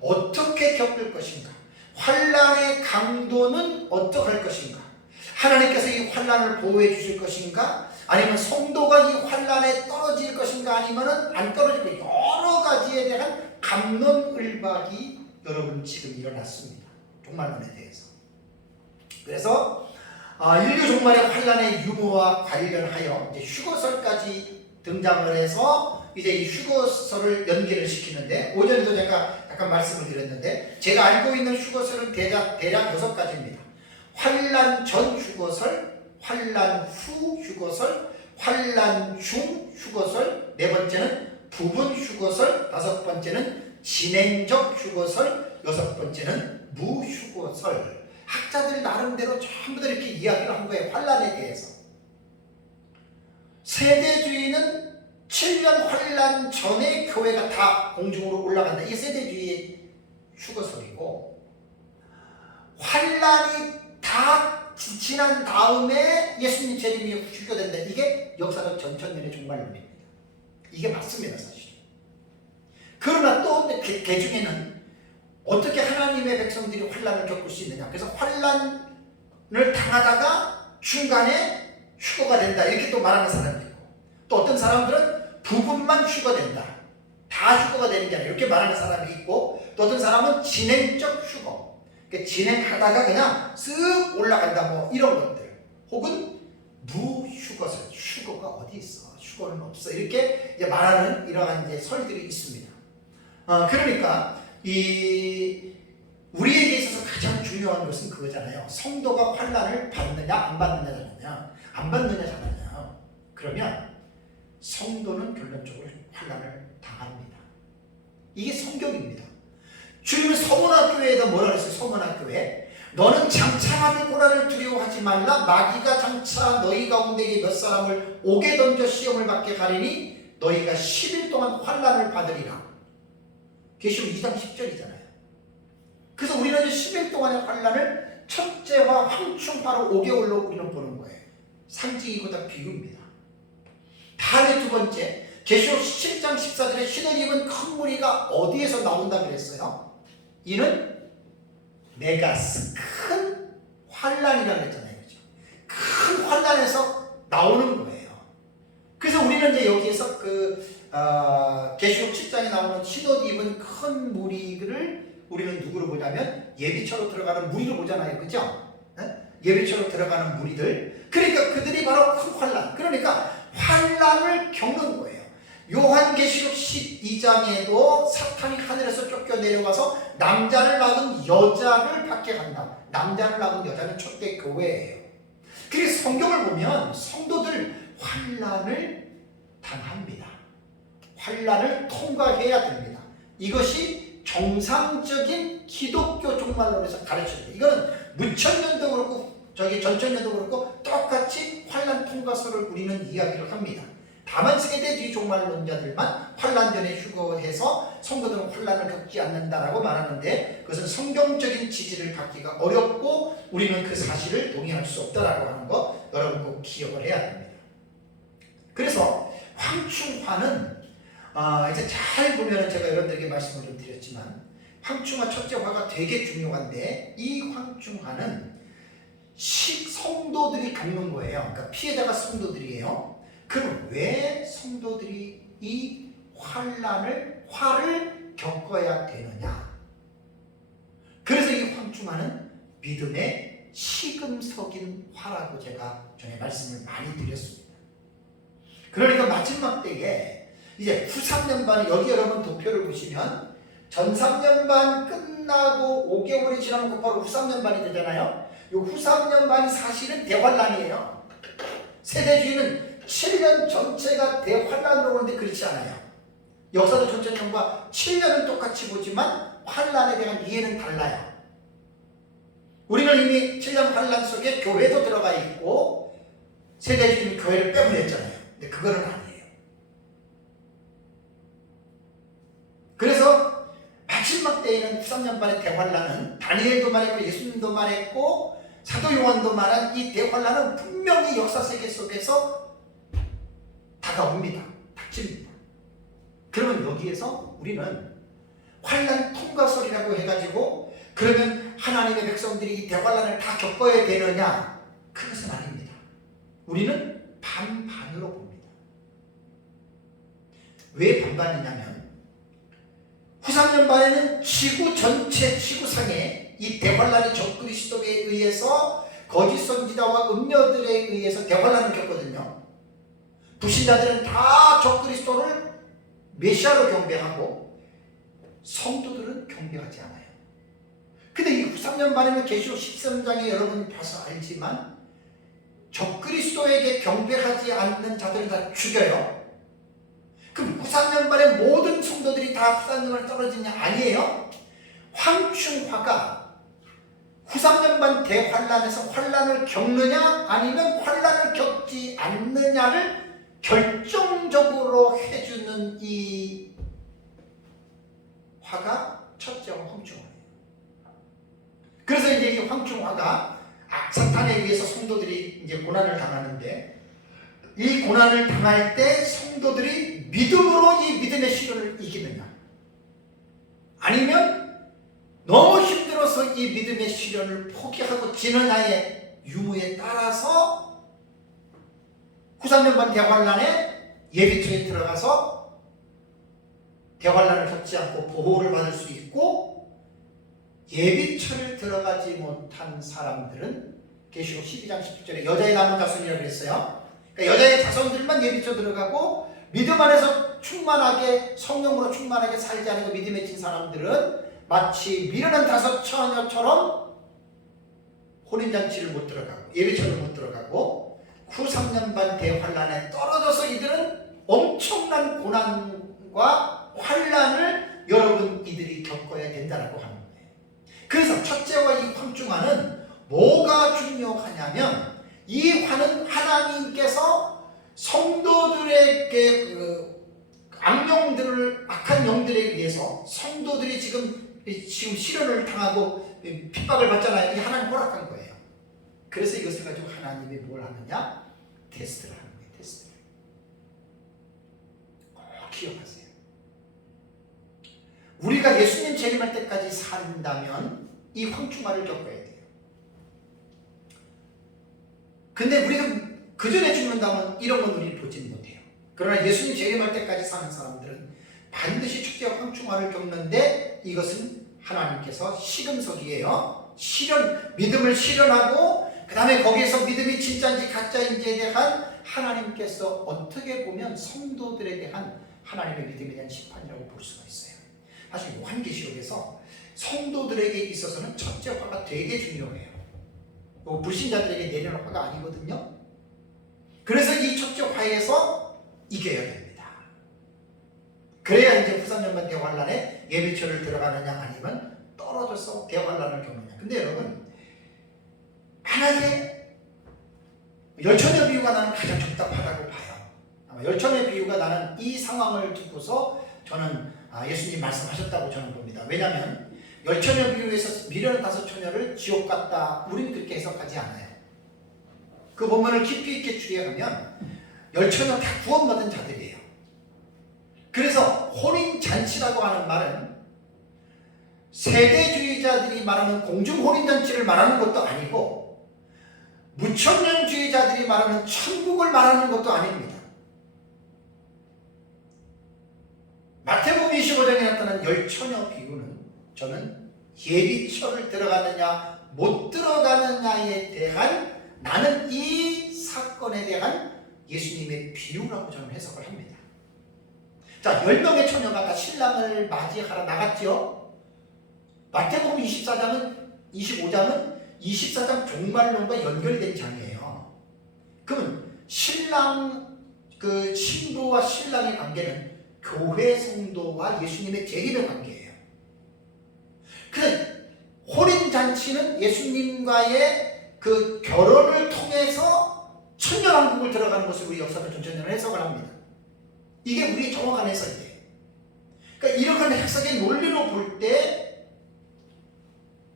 어떻게 겪을 것인가? 환난의 강도는 어떻게 할 것인가? 하나님께서 이 환난을 보호해 주실 것인가? 아니면 성도가 이 환난에 떨어질 것인가? 아니면 안 떨어질 것인가? 여러 가지에 대한 갑론을박이 여러분 지금 일어났습니다. 종말론에 대해서. 그래서 인류 종말의 환난의 유무와 관련하여 이제 휴거설까지 등장을 해서 이제 이 휴거설을 연계를 시키는데, 오전에도 제가 약간 말씀을 드렸는데 제가 알고 있는 휴거설은 대략 6가지입니다. 환난 전 휴거설, 환난 후 휴거설, 환난 중 휴거설, 네 번째는 부분 휴거설, 다섯 번째는 진행적 휴거설, 여섯 번째는 무휴거설. 학자들 나름대로 전부 다 이렇게 이야기를 한 거예요. 환난에 대해서. 세대주의는 7년 환난 전에 교회가 다 공중으로 올라간다. 이게 세대주의의 휴거설이고, 환난이 다 지난 다음에 예수님 재림이 휴거된다. 이게 역사적 전천년의 종말론입니다. 이게 맞습니다, 사실. 그러나 또 그 중에는 어떻게 하나님의 백성들이 환난을 겪을 수 있느냐. 그래서 환난을 당하다가 중간에 휴거가 된다. 이렇게 또 말하는 사람이 있고, 또 어떤 사람들은 부분만 휴거된다. 다 휴거가 되는 게 아니라 이렇게 말하는 사람이 있고, 또 어떤 사람은 진행적 휴거. 그러니까 진행하다가 그냥 쓱 올라간다. 뭐 이런 것들. 혹은 무휴거설. 휴거가 어디 있어? 휴거는 없어. 이렇게 이제 말하는 이러한 이제 설들이 있습니다. 그러니까 우리에게 있어서 가장 중요한 것은 그거잖아요. 성도가 환난을 받느냐 안 받느냐잖아요. 안 받느냐잖아요. 그러면 성도는 결론적으로 환난을 당합니다. 이게 성경입니다. 주님은 서문학교에다 뭐라 그랬어요? 서문학교에 너는 장차하는 고난을 두려워하지 말라. 마귀가 장차 너희 가운데 몇 사람을 옥에 던져 시험을 받게 가리니 너희가 10일 동안 환난을 받으리라. 계시록 2장 10절이잖아요. 그래서 우리는 10일 동안의 환난을 첫째와 황충화로 5개월로 우리는 보는 거예요. 상징이고 다 비유입니다. 다음에 두 번째, 계시록 17장 14절에 신을 입은 큰 무리가 어디에서 나온다 그랬어요? 이는 메가스, 큰 환란이라고 했잖아요. 그렇죠? 큰 환란에서 나오는 거예요. 그래서 우리는 이제 여기에서 계시록 7장에 나오는 신옷 입은 큰 무리를 우리는 누구로 보냐면 예비처로 들어가는 무리로 보잖아요. 그죠? 예비처로 들어가는 무리들. 그러니까 그들이 바로 큰 환란. 그러니까 환란을 겪는 거예요. 요한계시록 12장에도 사탄이 하늘에서 쫓겨 내려와서 남자를 낳은 여자를 받게 한다. 남자를 낳은 여자는 초대교회예요. 그래서 성경을 보면 성도들 환란을 당합니다. 환란을 통과해야 됩니다. 이것이 정상적인 기독교 종말론에서 가르쳐줍니다. 이거는 무천년도 그렇고 전천년도 그렇고 똑같이 환란 통과서를 우리는 이야기를 합니다. 다만 세대 뒤 종말론자들만 환란 전에 휴거해서 성도들은 환란을 겪지 않는다라고 말하는데 그것은 성경적인 지지를 갖기가 어렵고 우리는 그 사실을 동의할 수 없다라고 하는 거 여러분 꼭 기억을 해야 됩니다. 그래서 황충화는 이제 잘 보면은 제가 여러분들에게 말씀을 좀 드렸지만 황충화 첫째 화가 되게 중요한데 이 황충화는 성도들이 겪는 거예요. 그러니까 피해자가 성도들이에요. 그럼 왜 성도들이 이 화를 겪어야 되느냐? 그래서 이 황충화는 믿음의 시금석인 화라고 제가 전에 말씀을 많이 드렸습니다. 그러니까 마지막 때에 이제 후 3년반이 여기 여러분 도표를 보시면 전 3년반 끝나고 5개월이 지나면 곧바로 후 3년반이 되잖아요. 이 후 3년반이 사실은 대환란이에요. 세대주의는 7년 전체가 대환란으로 보는데 그렇지 않아요. 역사적 전천년과 7년을 똑같이 보지만 환란에 대한 이해는 달라요. 우리는 이미 7년 환란 속에 교회도 들어가 있고 세대주의는 교회를 빼버렸잖아요. 근데 그거는 아니에요. 그래서 마지막 때에는 13년반의 대환란은 다니엘도 말했고 예수님도 말했고 사도 요한도 말한 이 대환란은 분명히 역사 세계 속에서 다가옵니다. 닥칩니다. 그러면 여기에서 우리는 환란 통과설이라고 해가지고 그러면 하나님의 백성들이 이 대환란을 다 겪어야 되느냐? 그것은 아닙니다. 우리는 반반으로 봅니다. 왜 반반이냐면 후 3년반에는 지구 전체 지구상에 이 대환란이 적그리스도에 의해서 거짓 선지자와 음녀들에 의해서 대환란을 겪거든요. 불신자들은 다 적그리스도를 메시아로 경배하고 성도들은 경배하지 않아요. 근데 이 후 3년반에는 계시록 13장에 여러분이 봐서 알지만 적그리스도에게 경배하지 않는 자들은 다 죽여요. 그럼 후 3년반에 모든 성도들이 다 후 3년반에 떨어지냐? 아니에요. 황충화가 후 3년반 대환란에서 환란을 겪느냐 아니면 환란을 겪지 않느냐를 결정적으로 해주는 이 화가 첫째와 황충화예요. 그래서 이제 이 황충화가 사탄에 의해서 성도들이 이제 고난을 당하는데 이 고난을 당할 때 성도들이 믿음으로 이 믿음의 시련을 이기느냐 아니면 너무 힘들어서 이 믿음의 시련을 포기하고 지느냐의 유무에 따라서 후 3년반 대환란에 예비처에 들어가서 대환란을 겪지 않고 보호를 받을 수 있고 예비처를 들어가지 못한 사람들은 계시록 12장 10절에 여자의 남은 자손이라고 그랬어요. 그러니까 여자의 자손들만 예비처 들어가고 믿음 안에서 충만하게 성령으로 충만하게 살지 않고 믿음에 진 사람들은 마치 미르는 5 처녀처럼 혼인잔치를 못 들어가고 예비처를 못 들어가고 후 3년반 대환란에 떨어져서 이들은 엄청난 고난과 핍박과 환난을 여러분 이들이 겪어야 된다라고 하는 거예요. 그래서 첫째와 이 황충화는 뭐가 중요하냐면 이 화는 하나님께서 성도들에게 악한 영들에 의해서 성도들이 지금 시련을 당하고 핍박을 받잖아요. 이게 하나님 허락한 거예요. 그래서 이것을 가지고 하나님이 뭘 하느냐? 테스트를 하는 거예요. 테스트를. 꼭 기억하세요. 우리가 예수님 재림할 때까지 산다면 이 황충화를 겪어야 돼요. 근데 우리가 그 전에 죽는다면 이런 건 우리는 보지는 못해요. 그러나 예수님 재림할 때까지 사는 사람들은 반드시 첫째와 황충화를 겪는데 이것은 하나님께서 시금석이에요. 믿음을 실현하고 그 다음에 거기에서 믿음이 진짜인지 가짜인지에 대한 하나님께서 어떻게 보면 성도들에 대한 하나님의 믿음에 대한 심판이라고 볼 수가 있어요. 사실 요한계시록에서 성도들에게 있어서는 첫째 화가 되게 중요해요. 불신자들에게 내리는 화가 아니거든요. 그래서 이 첫째 화에서 이겨야 됩니다. 그래야 이제 후산연반 대환란에 예비처를 들어가느냐 아니면 떨어져서 대환란을 겪느냐. 근데 여러분 만약에 열천의 비유가 나는 가장 적답하다고 봐요. 아마 열천의 비유가 나는 이 상황을 두고서 저는 예수님 말씀하셨다고 저는 봅니다. 왜냐하면 열처녀 비유에서 미련한 5처녀를 지옥 갔다 우리는 그렇게 해석하지 않아요. 그 본문을 깊이 있게 추리하면 열처녀 다 구원받은 자들이에요. 그래서 혼인잔치라고 하는 말은 세대주의자들이 말하는 공중혼인잔치를 말하는 것도 아니고 무천년주의자들이 말하는 천국을 말하는 것도 아닙니다. 마태복음 25장에 나타난 열처녀 비유는 저는 예비처를 들어가느냐 못 들어가느냐에 대한 나는 이 사건에 대한 예수님의 비유라고 저는 해석을 합니다. 자, 10명의 처녀가 다 신랑을 맞이하러 나갔죠. 마태복음 25장은 24장 종말론과 연결이 된 장이에요. 그러면 신부와 신랑의 관계는 교회 성도와 예수님의 재림의 관계예요. 그래서 혼인잔치는 예수님과의 그 결혼을 통해서 천년왕국을 들어가는 것을 우리 역사를 전체적으로 해석을 합니다. 이게 우리의 정확한 해석이에요. 그러니까 이런 해석의 논리로 볼 때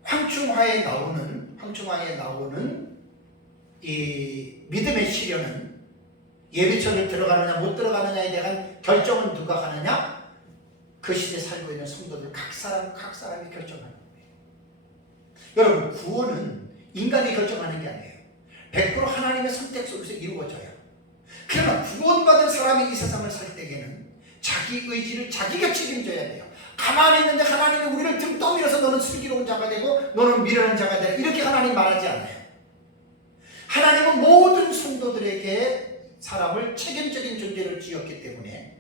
황충화에 나오는 이 믿음의 시련은 예비처를 들어가느냐 못 들어가느냐에 대한 결정은 누가 하느냐? 그 시대에 살고 있는 성도들 각 사람이 결정하는 거예요. 여러분, 구원은 인간이 결정하는 게 아니에요. 100% 하나님의 선택 속에서 이루어져요. 그러나 구원받은 사람이 이 세상을 살 때에는 자기 의지를 자기가 책임져야 돼요. 가만히 있는데 하나님이 우리를 등 떠밀어서 너는 슬기로운 자가 되고 너는 미련한 자가 되라 이렇게 하나님 말하지 않아요. 하나님은 모든 성도들에게 사람을 책임적인 존재를 지었기 때문에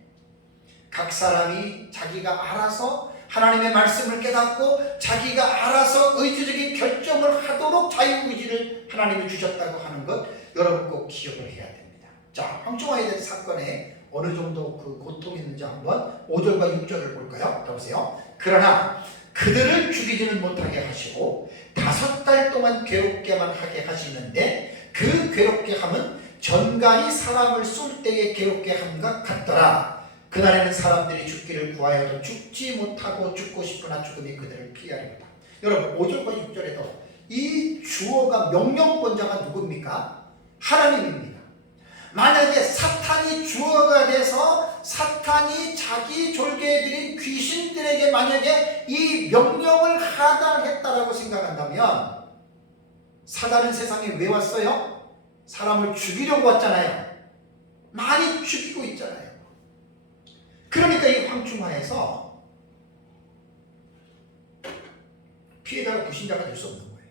각 사람이 자기가 알아서 하나님의 말씀을 깨닫고 자기가 알아서 의지적인 결정을 하도록 자유의지를 하나님이 주셨다고 하는 것 여러분 꼭 기억을 해야 됩니다. 자, 황충화에 대한 사건에 어느 정도 그 고통이 있는지 한번 5절과 6절을 볼까요? 보세요. 그러나 그들을 죽이지는 못하게 하시고 5달 동안 괴롭게만 하게 하시는데 그 괴롭게 함은 전갈이 사람을 쏠 때에 괴롭게 함과 같더라. 그날에는 사람들이 죽기를 구하여도 죽지 못하고 죽고 싶으나 죽음이 그들을 피하리로다. 여러분 5절과 6절에도 이 주어가 명령권자가 누굽니까? 하나님입니다. 만약에 사탄이 주어가 돼서 사탄이 자기 졸개해드린 귀신들에게 만약에 이 명령을 하달했다라고 생각한다면 사단은 세상에 왜 왔어요? 사람을 죽이려고 왔잖아요. 많이 죽이고 있잖아요. 그러니까 이 황충화에서 피해자가 불신자가 될 수 없는 거예요.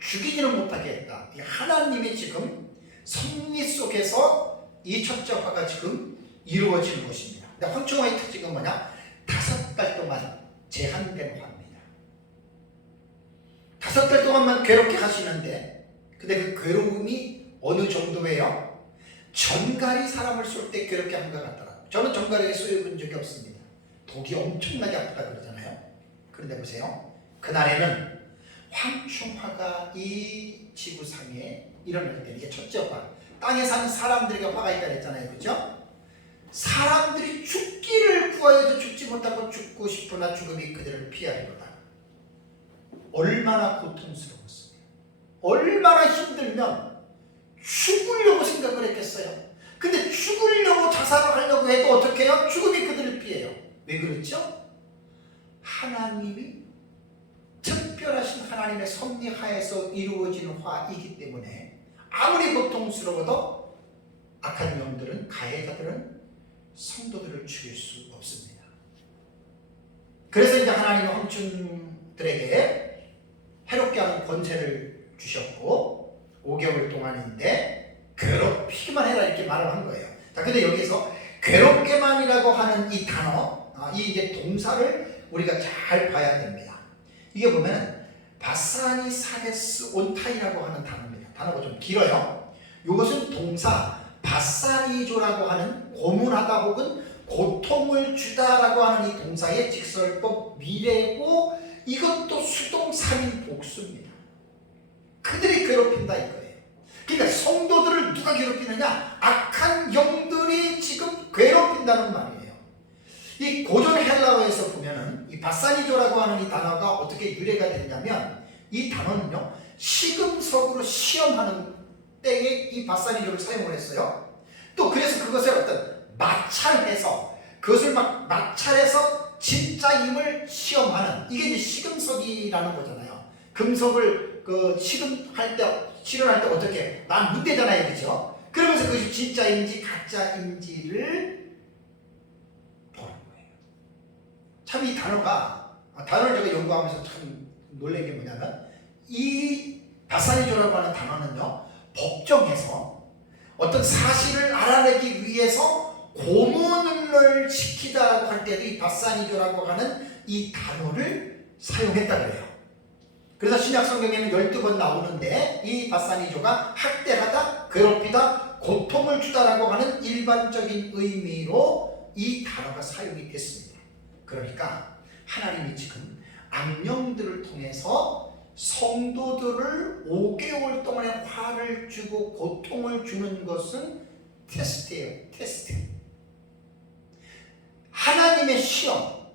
죽이지는 못하게 했다. 하나님의 지금 섭리 속에서 이 첫째 화가 지금 이루어지는 것입니다. 근데 황충화의 특징은 뭐냐? 5달 동안 제한된 화입니다. 5달 동안만 괴롭게 하시는데 근데 그 괴로움이 어느 정도예요? 전갈이 사람을 쏠 때 그렇게 한 것 같더라고요. 저는 전갈에게 쏘여본 적이 없습니다. 독이 엄청나게 아프다 그러잖아요. 그런데 보세요. 그날에는 황충화가 이 지구상에 일어날 때, 이게 첫째 화, 땅에 사는 사람들에게 화가 있다 그랬잖아요. 그죠? 사람들이 죽기를 구하여도 죽지 못하고 죽고 싶으나 죽음이 그들을 피하리로다. 얼마나 고통스러웠어요. 얼마나 힘들면 죽으려고 생각을 했겠어요. 근데 죽으려고 자살을 하려고 해도 어떻게 해요? 죽음이 그들을 피해요. 왜 그렇죠? 하나님이 특별하신 하나님의 섭리하에서 이루어지는 화이기 때문에 아무리 고통스러워도 악한 영들은, 가해자들은 성도들을 죽일 수 없습니다. 그래서 이제 하나님은 황충들에게 해롭게 하는 권세를 주셨고 5개월 동안인데 괴롭히기만 해라 이렇게 말을 한 거예요. 자, 근데 여기서 괴롭게만이라고 하는 이 단어, 이 이제 동사를 우리가 잘 봐야 됩니다. 이게 보면 바사니사데스 온타이라고 하는 단어입니다. 단어가 좀 길어요. 이것은 동사 바사니조라고 하는 고문하다 혹은 고통을 주다라고 하는 이 동사의 직설법 미래고, 이것도 수동 3인 복수입니다. 그들이 괴롭힌다 이거예요. 그러니까 성도들을 누가 괴롭히느냐? 악한 영들이 지금 괴롭힌다는 말이에요. 이 고전 헬라어에서 보면은 이 바사니조라고 하는 이 단어가 어떻게 유래가 되냐면, 이 단어는요 시금석으로 시험하는 때에 이 바사니조를 사용을 했어요. 또 그래서 그것을 어떤 마찰해서, 그것을 막 마찰해서 진짜임을 시험하는, 이게 이제 시금석이라는 거잖아요. 금속을 그 시금할 때, 실현할 때 어떻게 난 문대잖아요, 그죠? 그러면서 그것이 진짜인지 가짜인지를 보는 거예요. 참 이 단어를 제가 연구하면서 참 놀란 게 뭐냐면, 이 바사니조라고 하는 단어는요 법정에서 어떤 사실을 알아내기 위해서 고문을 시키다라고 할 때도 이 바사니조라고 하는 이 단어를 사용했다 그래요. 그래서 신약 성경에는 12번 나오는데 이 바사니조가 학대하다, 괴롭히다, 고통을 주다라고 하는 일반적인 의미로 이 단어가 사용이 됐습니다. 그러니까 하나님이 지금 악령들을 통해서 성도들을 5개월 동안의 화를 주고 고통을 주는 것은 테스트예요. 테스트. 하나님의 시험,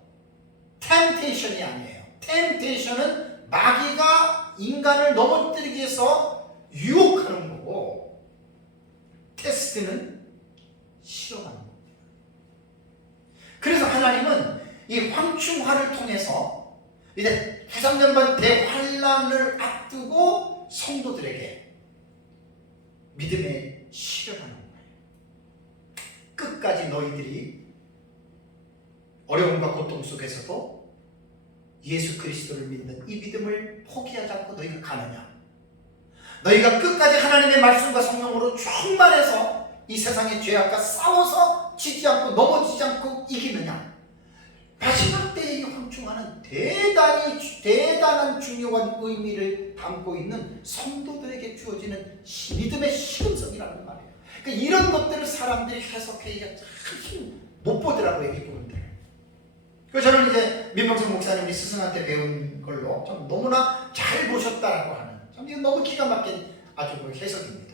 템테이션이 아니에요. 템테이션은 마귀가 인간을 넘어뜨리기 위해서 유혹하는 거고, 테스트는 시험하는 겁니다. 그래서 하나님은 이 황충화를 통해서 이제 93년반 대환란을 앞두고 성도들에게 믿음의 시련하는 거예요. 끝까지 너희들이 어려움과 고통 속에서도 예수 그리스도를 믿는 이 믿음을 포기하지 않고 너희가 가느냐? 너희가 끝까지 하나님의 말씀과 성령으로 충만해서 이 세상의 죄악과 싸워서 지지 않고 넘어지지 않고 이기느냐? 마지막 때의 황충화는 대단한 중요한 의미를 담고 있는 성도들에게 주어지는 믿음의 시금석이라는 말이에요. 그러니까 이런 것들을 사람들이 해석하기가 참 못 보더라고요, 이 부분들을. 그래서 저는 이제 민병성 목사님이 스승한테 배운 걸로 좀 너무나 잘 보셨다라고 하는, 참 이건 너무 기가 막힌 아주 그 해석입니다.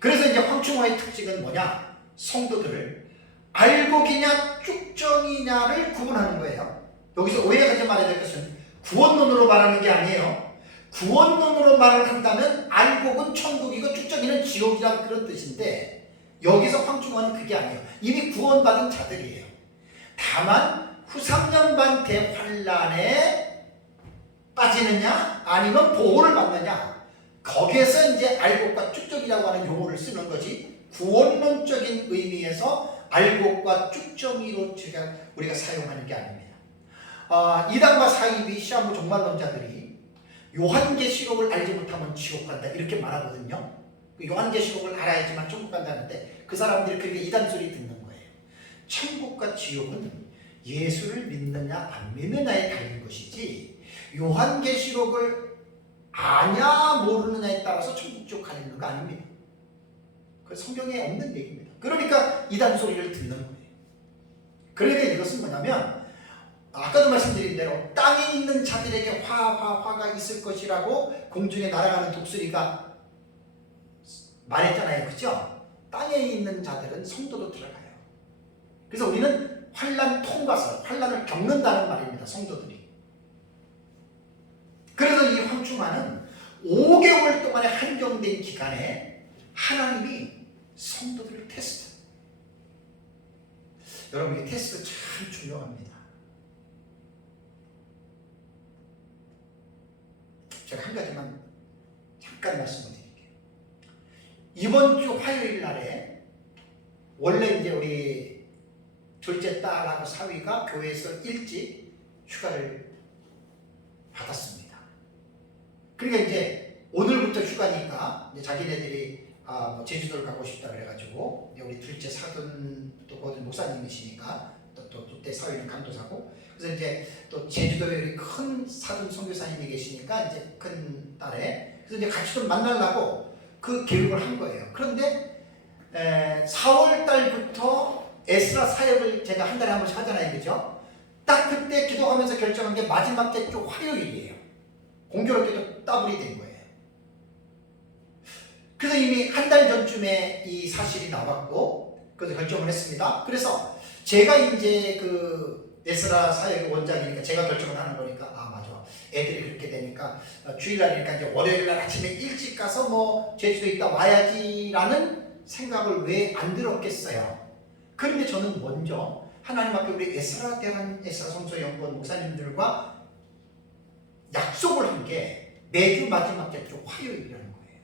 그래서 이제 황충화의 특징은 뭐냐? 성도들을 알곡이냐 쭉정이냐를 구분하는 거예요. 여기서 오해가 가지 말아야 될 것은 구원론으로 말하는 게 아니에요. 구원론으로 말을 한다면 알곡은 천국이고 쭉정이는 지옥이라는 그런 뜻인데, 여기서 황충화는 그게 아니에요. 이미 구원받은 자들이에요. 다만 후 3년반 대환란에 빠지느냐 아니면 보호를 받느냐, 거기에서 이제 알곡과 쭉정이라고 하는 용어를 쓰는 거지, 구원론적인 의미에서 알곡과 쭉정이로 우리가 사용하는 게 아닙니다. 이단과 사이비 시한부 종말론자들이 요한계시록을 알지 못하면 지옥 간다 이렇게 말하거든요. 요한계시록을 알아야지만 천국 간다는데 그 사람들이 그렇게 이단 소리 듣는 거예요. 천국과 지옥은 예수를 믿느냐 안 믿느냐에 달린 것이지, 요한계시록을 아냐 모르느냐에 따라서 천국 지옥 가는 거 아닙니다. 그 성경에 없는 얘기입니다. 그러니까 이단 소리를 듣는 거예요. 그러니까 이것은 뭐냐면 아까도 말씀드린 대로 땅에 있는 자들에게 화가 있을 것이라고 공중에 날아가는 독수리가 말했잖아요. 그죠? 땅에 있는 자들은 성도도 들어가요. 그래서 우리는 환난 통과서, 환난을 겪는다는 말입니다. 성도들이. 그래서 이 황충하는 5개월 동안의 한정된 기간에 하나님이 성도들을 테스트. 여러분, 이 테스트 참 중요합니다. 제가 한 가지만 잠깐 말씀을 드릴게요. 이번 주 화요일 날에 원래 이제 우리 둘째 딸하고 사위가 교회에서 일찍 휴가를 받았습니다. 그러니까 이제 오늘부터 휴가니까 이제 자기네들이 뭐 제주도를 가고 싶다 그래가지고 우리 둘째 사돈 또 거기 목사님이시니까 또 그때 사위는 강도사고 그래서 이제 또 제주도에 우리 큰 사돈 선교사님이 계시니까 이제 큰 딸에 그래서 이제 같이 좀 만나려고 그 계획을 한 거예요. 그런데 4월 달부터 에스라 사역을 제가 한 달에 한 번씩 하잖아요, 그죠? 딱 그때 기도하면서 결정한 게 마지막 주 화요일이에요. 공교롭게도 더블이 된 거예요. 그래서 이미 한 달 전쯤에 이 사실이 나왔고, 그래서 결정을 했습니다. 그래서 제가 이제 그 에스라 사역의 원장이니까 제가 결정을 하는 거니까, 맞아. 애들이 그렇게 되니까 주일날이니까 이제 월요일날 아침에 일찍 가서 뭐 제주도에 있다 와야지라는 생각을 왜 안 들었겠어요. 그런데 저는 먼저 하나님 앞에 우리 에스라 대한 에스라 성서 연구원 목사님들과 약속을 한 게 매주 마지막 주 화요일이라는 거예요.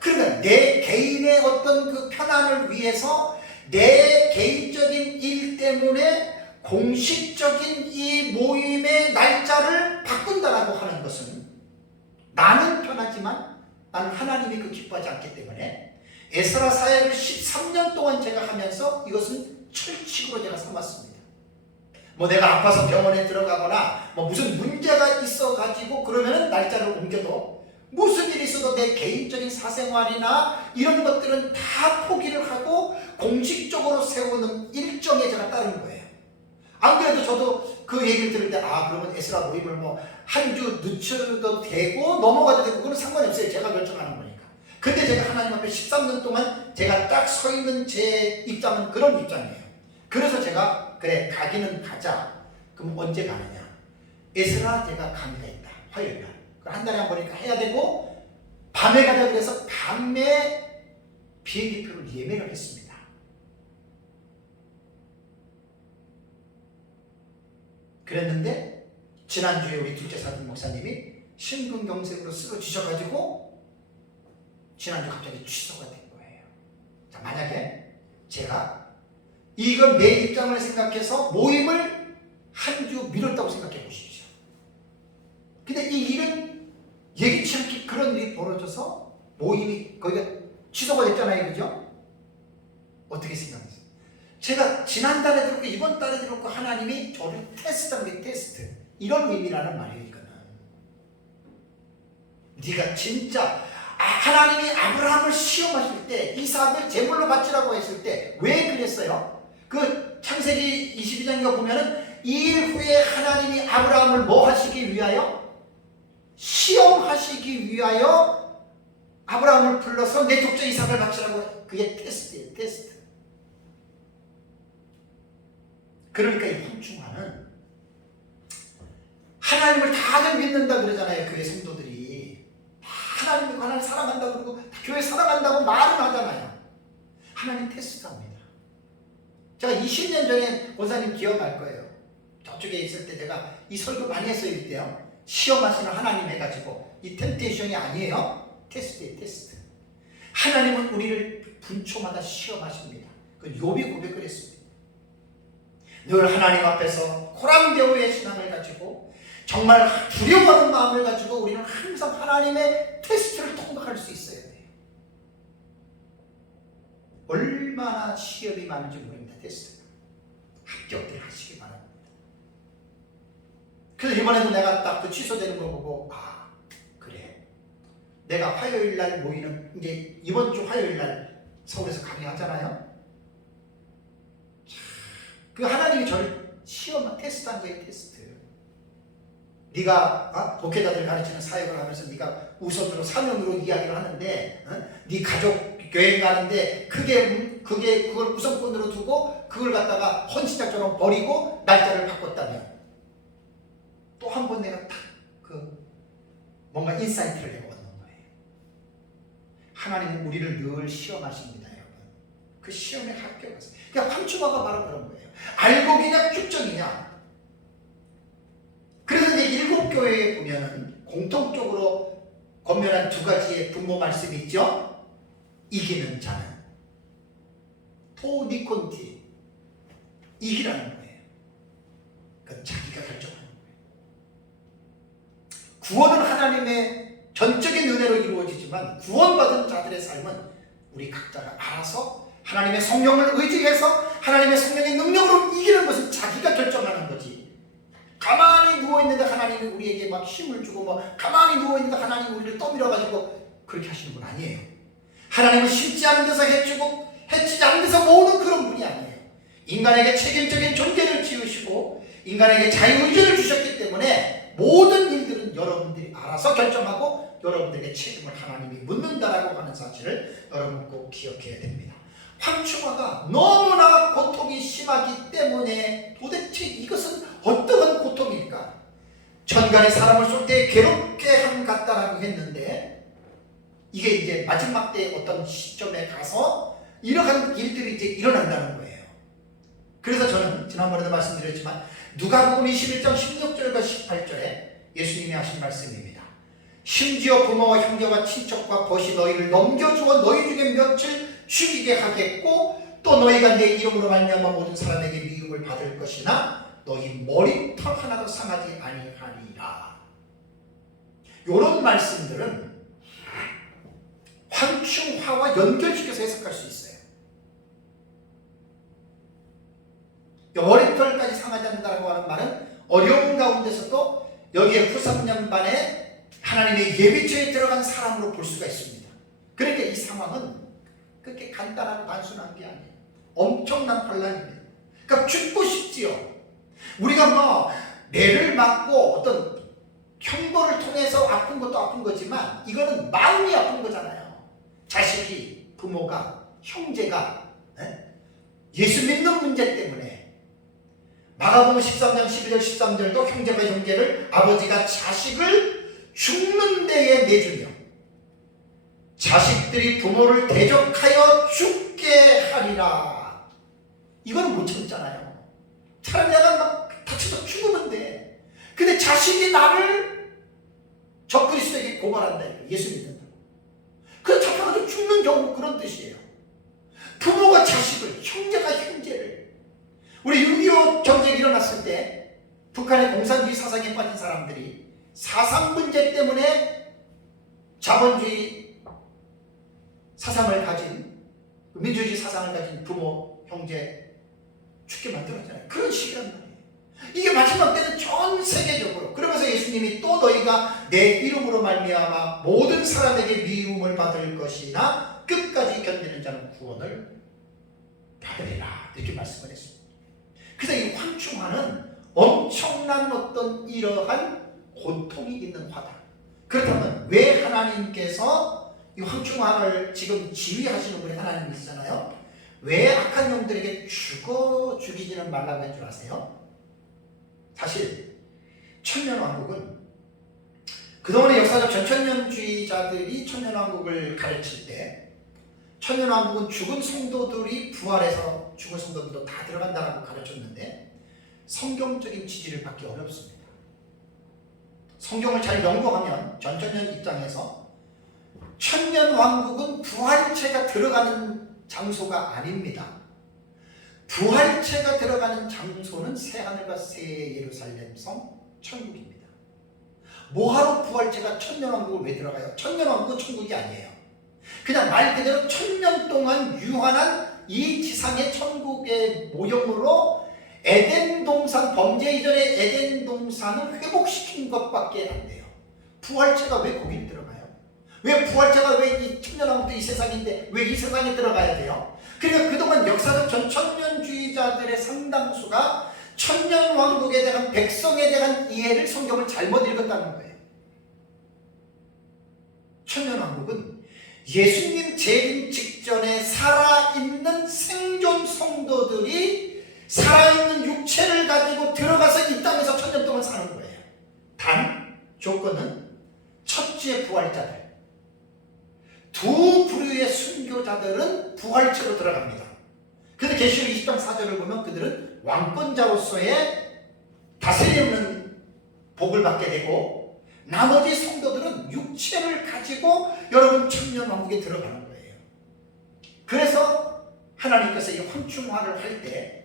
그러니까 내 개인의 어떤 그 편안을 위해서 내 개인적인 일 때문에 공식적인 이 모임의 날짜를 바꾼다라고 하는 것은 나는 편하지만 나는 하나님이 그 기뻐하지 않기 때문에 에스라 사역을 13년 동안 제가 하면서 이것은 철칙으로 제가 삼았습니다. 뭐 내가 아파서 병원에 들어가거나 뭐 무슨 문제가 있어가지고 그러면은 날짜를 옮겨도 무슨 일이 있어도 내 개인적인 사생활이나 이런 것들은 다 포기를 하고 공식적으로 세우는 일정에 제가 따른 거예요. 안 그래도 저도 그 얘기를 들을 때 그러면 에스라 모임을 뭐 한 주 늦춰도 되고 넘어가도 되고 그건 상관이 없어요. 제가 결정하는 거니까. 근데 제가 하나님 앞에 13년 동안 제가 딱 서 있는 제 입장은 그런 입장이에요. 그래서 제가 그래 가기는 가자. 그럼 언제 가느냐? 에스라 제가 강의가 있다. 화요일 날. 한 달에 한 번이니까 해야 되고 밤에 가자 그래서 밤에 비행기표를 예매를 했습니다. 그랬는데 지난주에 우리 둘째 사돈 목사님이 심근경색으로 쓰러지셔가지고 지난주 갑자기 취소가 된 거예요. 자, 만약에 제가 이건 내 입장을 생각해서 모임을 한 주 미뤘다고 생각해 보십시오. 근데 이 일은 예기치 않게 그런 일이 벌어져서 모임이 거기가 취소가 됐잖아요. 그죠? 어떻게 생각하세요? 제가 지난달에 들었고 이번 달에 들었고 하나님이 저를 테스트한 게 테스트. 이런 의미라는 말이에요. 이거는. 네가 진짜 하나님이 아브라함을 시험하실 때 이삭을 제물로 바치라고 했을 때 왜 그랬어요? 그 창세기 22장에 보면은 이 일 후에 하나님이 아브라함을 뭐 하시기 위하여? 시험하시기 위하여 아브라함을 불러서 내 독자 이삭을 바치라고. 그게 테스트예요. 테스트. 그러니까 이 황충하는 하나님을 다들 믿는다 그러잖아요. 교회 성도들이 하나님을 하나님 사랑한다고 그러고 교회 사랑한다고 말은 하잖아요. 하나님 테스트합니다. 제가 20년 전에 권사님 기억날 거예요. 저쪽에 있을 때 제가 이 설교 많이 했어요. 이때요. 시험하시는 하나님 해가지고 이 템테이션이 아니에요. 테스트예요. 테스트. 하나님은 우리를 분초마다 시험하십니다. 그 욥이 고백을 했습니다. 늘 하나님 앞에서 코람대오의 신앙을 가지고 정말 두려워하는 마음을 가지고 우리는 항상 하나님의 테스트를 통과할 수 있어야 돼요. 얼마나 시험이 많은지 모릅니다. 테스트가. 합격들 하시기 바랍니다. 그래서 이번에도 내가 딱 그 취소되는 거 보고 그래 내가 화요일날 모이는 이제 이번 주 화요일날 서울에서 강의하잖아요. 그 하나님이 저를 시험 테스트한 거예요. 테스트. 네가 목회자들 가르치는 사역을 하면서 네가 우선으로 사명으로 이야기를 하는데 네 가족 교회 가는데 그걸 우선권으로 두고 그걸 갖다가 헌신자처럼 버리고 날짜를 바꿨다면 또 한 번 내가 딱 뭔가 인사이트를 내가 얻는 거예요. 하나님은 우리를 늘 시험하십니다, 여러분. 그 시험에 합격했어요. 그러니까 황충화가 바로 그런 거예요. 알곡이냐 쭉정이냐. 그래서 이제 일곱 교회에 보면은 공통적으로 권면한 두 가지의 분모 말씀이 있죠. 이기는 자는 토니콘티, 이기라는 거예요. 그건 자기가 결정하는 거예요. 구원은 하나님의 전적인 은혜로 이루어지지만 구원받은 자들의 삶은 우리 각자가 알아서 하나님의 성령을 의지해서 하나님의 성령의 능력으로 이기는 것은 자기가 결정하는 거지. 가만히 누워있는데 하나님이 우리에게 막 힘을 주고 가만히 누워있는데 하나님이 우리를 떠밀어가지고 그렇게 하시는 분 아니에요. 하나님은 심지 않은 데서 해주고 해치지 않은 데서 모으는 그런 분이 아니에요. 인간에게 책임적인 존재를 지으시고 인간에게 자유의지를 주셨기 때문에 모든 일들은 여러분들이 알아서 결정하고 여러분들에게 책임을 하나님이 묻는다라고 하는 사실을 여러분 꼭 기억해야 됩니다. 황충화가 너무나 고통이 심하기 때문에 도대체 이것은 어떠한 고통일까? 천간에 사람을 쏠 때 괴롭게 한 같다라고 했는데 이게 이제 마지막 때 어떤 시점에 가서 이러한 일들이 이제 일어난다는 거예요. 그래서 저는 지난번에도 말씀드렸지만 누가복음 21장 16절과 18절에 예수님이 하신 말씀입니다. 심지어 부모와 형제와 친척과 벗이 너희를 넘겨주어 너희 중에 며칠 죽이게 하겠고 또 너희가 내 이름으로 말미암아 모든 사람에게 미움을 받을 것이나 너희 머리털 하나도 상하지 아니하리라. 이런 말씀들은 황충화와 연결시켜서 해석할 수 있어요. 머리털까지 상하지 않는다고 하는 말은 어려운 가운데서도 여기에 후삼년반에 하나님의 예비처에 들어간 사람으로 볼 수가 있습니다. 그러니까 이 상황은 그렇게 간단하고 단순한 게 아니에요. 엄청난 혼란입니다. 그러니까 죽고 싶지요. 우리가 매를 맞고 어떤 형벌을 통해서 아픈 것도 아픈 거지만 이거는 마음이 아픈 거잖아요. 자식이, 부모가, 형제가 예수 믿는 문제 때문에 마가복음 13장 12절 13절도 형제가 형제를 아버지가 자식을 죽는 데에 내주며 자식들이 부모를 대적하여 죽게 하리라. 이건 못 참잖아요. 차라리 내가 막 다쳐서 죽으면 돼. 근데 자식이 나를 적그리스도에게 고발한다. 예수 믿는다. 그래서 잡혀가지고 죽는 경우 그런 뜻이에요. 부모가 자식을, 형제가 형제를. 우리 6.25 전쟁이 일어났을 때 북한의 공산주의 사상에 빠진 사람들이 사상 문제 때문에 자본주의 사상을 가진 민주주의 사상을 가진 부모, 형제 죽게 만들었잖아요. 그런 시기란 말이에요. 이게 마지막 때는 전 세계적으로 그러면서 예수님이 또 너희가 내 이름으로 말미암아 모든 사람에게 미움을 받을 것이나 끝까지 견디는 자는 구원을 받으리라 이렇게 말씀을 했습니다. 그래서 이 황충화는 엄청난 어떤 이러한 고통이 있는 화다. 그렇다면 왜 하나님께서 이 황충화를 지금 지휘하시는 분이 하나님이시잖아요. 왜 악한 영들에게 죽이지는 말라고 한 줄 아세요? 사실 천년왕국은 그동안의 역사적 전천년주의자들이 천년왕국을 가르칠 때 천년왕국은 죽은 성도들이 부활해서 죽은 성도들도 다 들어간다고 가르쳤는데 성경적인 지지를 받기 어렵습니다. 성경을 잘 연구하면 전천년 입장에서 천년왕국은 부활체가 들어가는 장소가 아닙니다. 부활체가 들어가는 장소는 새하늘과 새 예루살렘 성 천국입니다. 뭐하러 부활체가 천년왕국을 왜 들어가요? 천년왕국은 천국이 아니에요. 그냥 말 그대로 천년 동안 유한한 이 지상의 천국의 모형으로 에덴 동산, 범죄 이전의 에덴 동산을 회복시킨 것밖에 안 돼요. 부활체가 왜 거길 들어가요? 왜 부활체가 왜 이 천년왕국도 이 세상인데 왜 이 세상에 들어가야 돼요? 그러니까 그동안 역사적 전천년주의자들의 상당수가 천년왕국에 대한 백성에 대한 이해를 성경을 잘못 읽었다는 거예요. 천년왕국은 예수님 재림 직전에 살아있는 생존 성도들이 살아있는 육체를 가지고 들어가서 이 땅에서 천년 동안 사는 거예요. 단 조건은 첫째 부활자들, 두 부류의 순교자들은 부활체로 들어갑니다. 근데 계시록 20장 4절을 보면 그들은 왕권자로서의 다스리는 복을 받게 되고 나머지 성도들은 육체를 가지고 여러분 천년왕국에 들어가는 거예요. 그래서 하나님께서 이 황충화를 할 때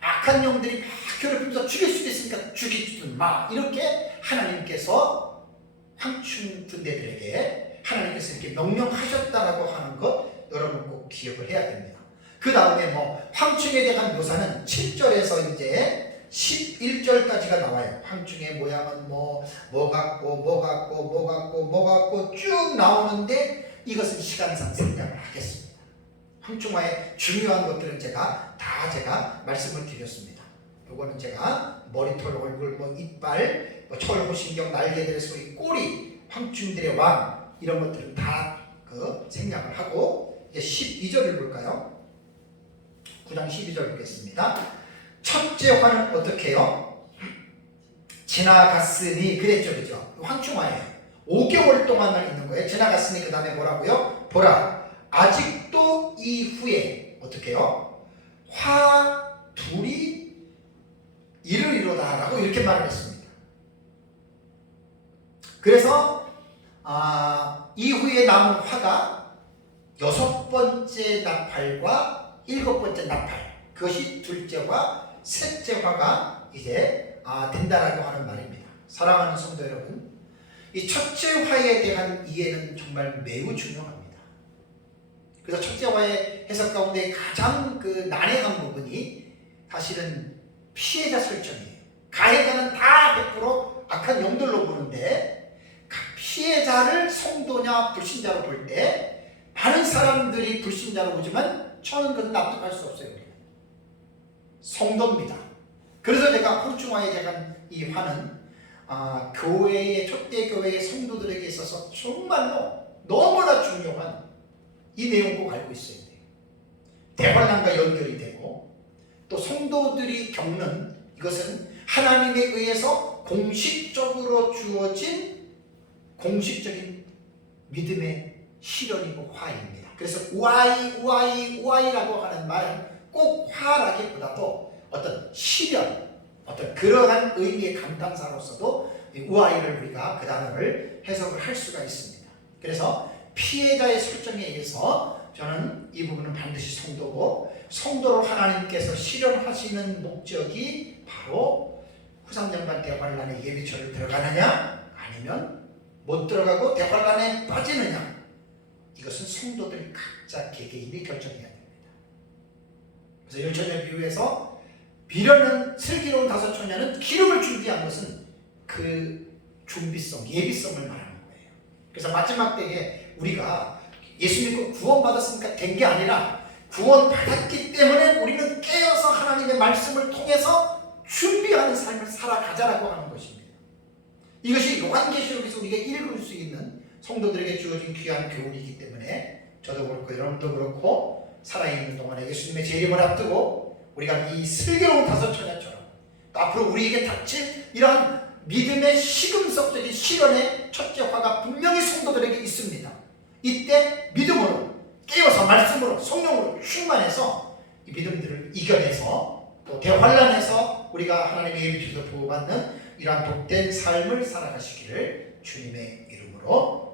악한 영들이 막 괴롭히면서 죽일 수도 있으니까 죽이지 마, 이렇게 하나님께서 황충 군대들에게 하나님께서 이렇게 명령하셨다라고 하는 것 여러분 꼭 기억을 해야 됩니다. 그 다음에 황충에 대한 묘사는 7절에서 이제 11절까지가 나와요. 황충의 모양은 뭐 같고 쭉 나오는데 이것은 시간상 생략을 하겠습니다. 황충화의 중요한 것들은 제가 말씀을 드렸습니다. 요거는 제가 머리털, 얼굴, 이빨, 철호신경, 날개들의 소리, 꼬리, 황충들의 왕, 이런 것들은 다 생략을 하고 이제 12절을 볼까요? 9장 12절 보겠습니다. 첫째 화는 어떻게 해요? 지나갔으니 그랬죠, 그죠? 황충화예요. 5개월 동안만 있는 거예요. 지나갔으니 그 다음에 뭐라고요? 보라, 아직도 이후에 어떻게 해요? 화 둘이 이르리로다 라고 이렇게 말을 했습니다. 그래서 이후에 남은 화가 6번째 나팔과 7번째 나팔, 그것이 둘째와 셋째 화가 이제 된다라고 하는 말입니다. 사랑하는 성도 여러분, 이 첫째 화에 대한 이해는 정말 매우 중요합니다. 그래서 첫째 화의 해석 가운데 가장 난해한 부분이 사실은 피해자 설정이에요. 가해자는 다 100% 악한 영들로 보는데 피해자를 성도냐 불신자로 볼 때 많은 사람들이 불신자로 보지만 저는 그건 납득할 수 없어요. 성도입니다. 그래서 제가 황충화에 대한 이 화는 교회의 초대 교회의 성도들에게 있어서 정말로 너무나 중요한 이 내용 꼭 알고 있어야 돼요. 대환란과 연결이 되고 또 성도들이 겪는 이것은 하나님에 의해서 공식적으로 주어진 공식적인 믿음의 실현이고 화입니다. 그래서 우아이라고 하는 말은 꼭 화라기보다도 어떤 실현, 어떤 그러한 의미의 감탄사로서도 우아이를 우리가 그 단어를 해석을 할 수가 있습니다. 그래서 피해자의 설정에 의해서 저는 이 부분은 반드시 성도고, 성도로 하나님께서 실현하시는 목적이 바로 후삼년간 대환란의 예비처를 들어가느냐 아니면 못 들어가고 대환란에 빠지느냐, 이것은 성도들 각자 개개인이 결정해야 됩니다. 그래서 열처녀 비유에서 미련한 슬기로운 다섯 처녀는 기름을 준비한 것은 그 준비성, 예비성을 말하는 거예요. 그래서 마지막 때에 우리가 예수 믿고 구원받았으니까 된 게 아니라 구원받았기 때문에 우리는 깨어서 하나님의 말씀을 통해서 준비하는 삶을 살아가자라고 하는 것입니다. 이것이 요한계시록에서 우리가 읽을 수 있는 성도들에게 주어진 귀한 교훈이기 때문에 저도 그렇고 여러분도 그렇고 살아있는 동안에 예수님의 재림을 앞두고 우리가 이 슬기로운 다섯 처녀처럼 또 앞으로 우리에게 닥칠 이러한 믿음의 시금석적인 실현의 첫째 화가 분명히 성도들에게 있습니다. 이때 믿음으로 깨어서 말씀으로 성령으로 충만해서 이 믿음들을 이겨내서 또 대환란에서 우리가 하나님의 예비 주셔서 보호받는 이러한 복된 삶을 살아가시기를 주님의 이름으로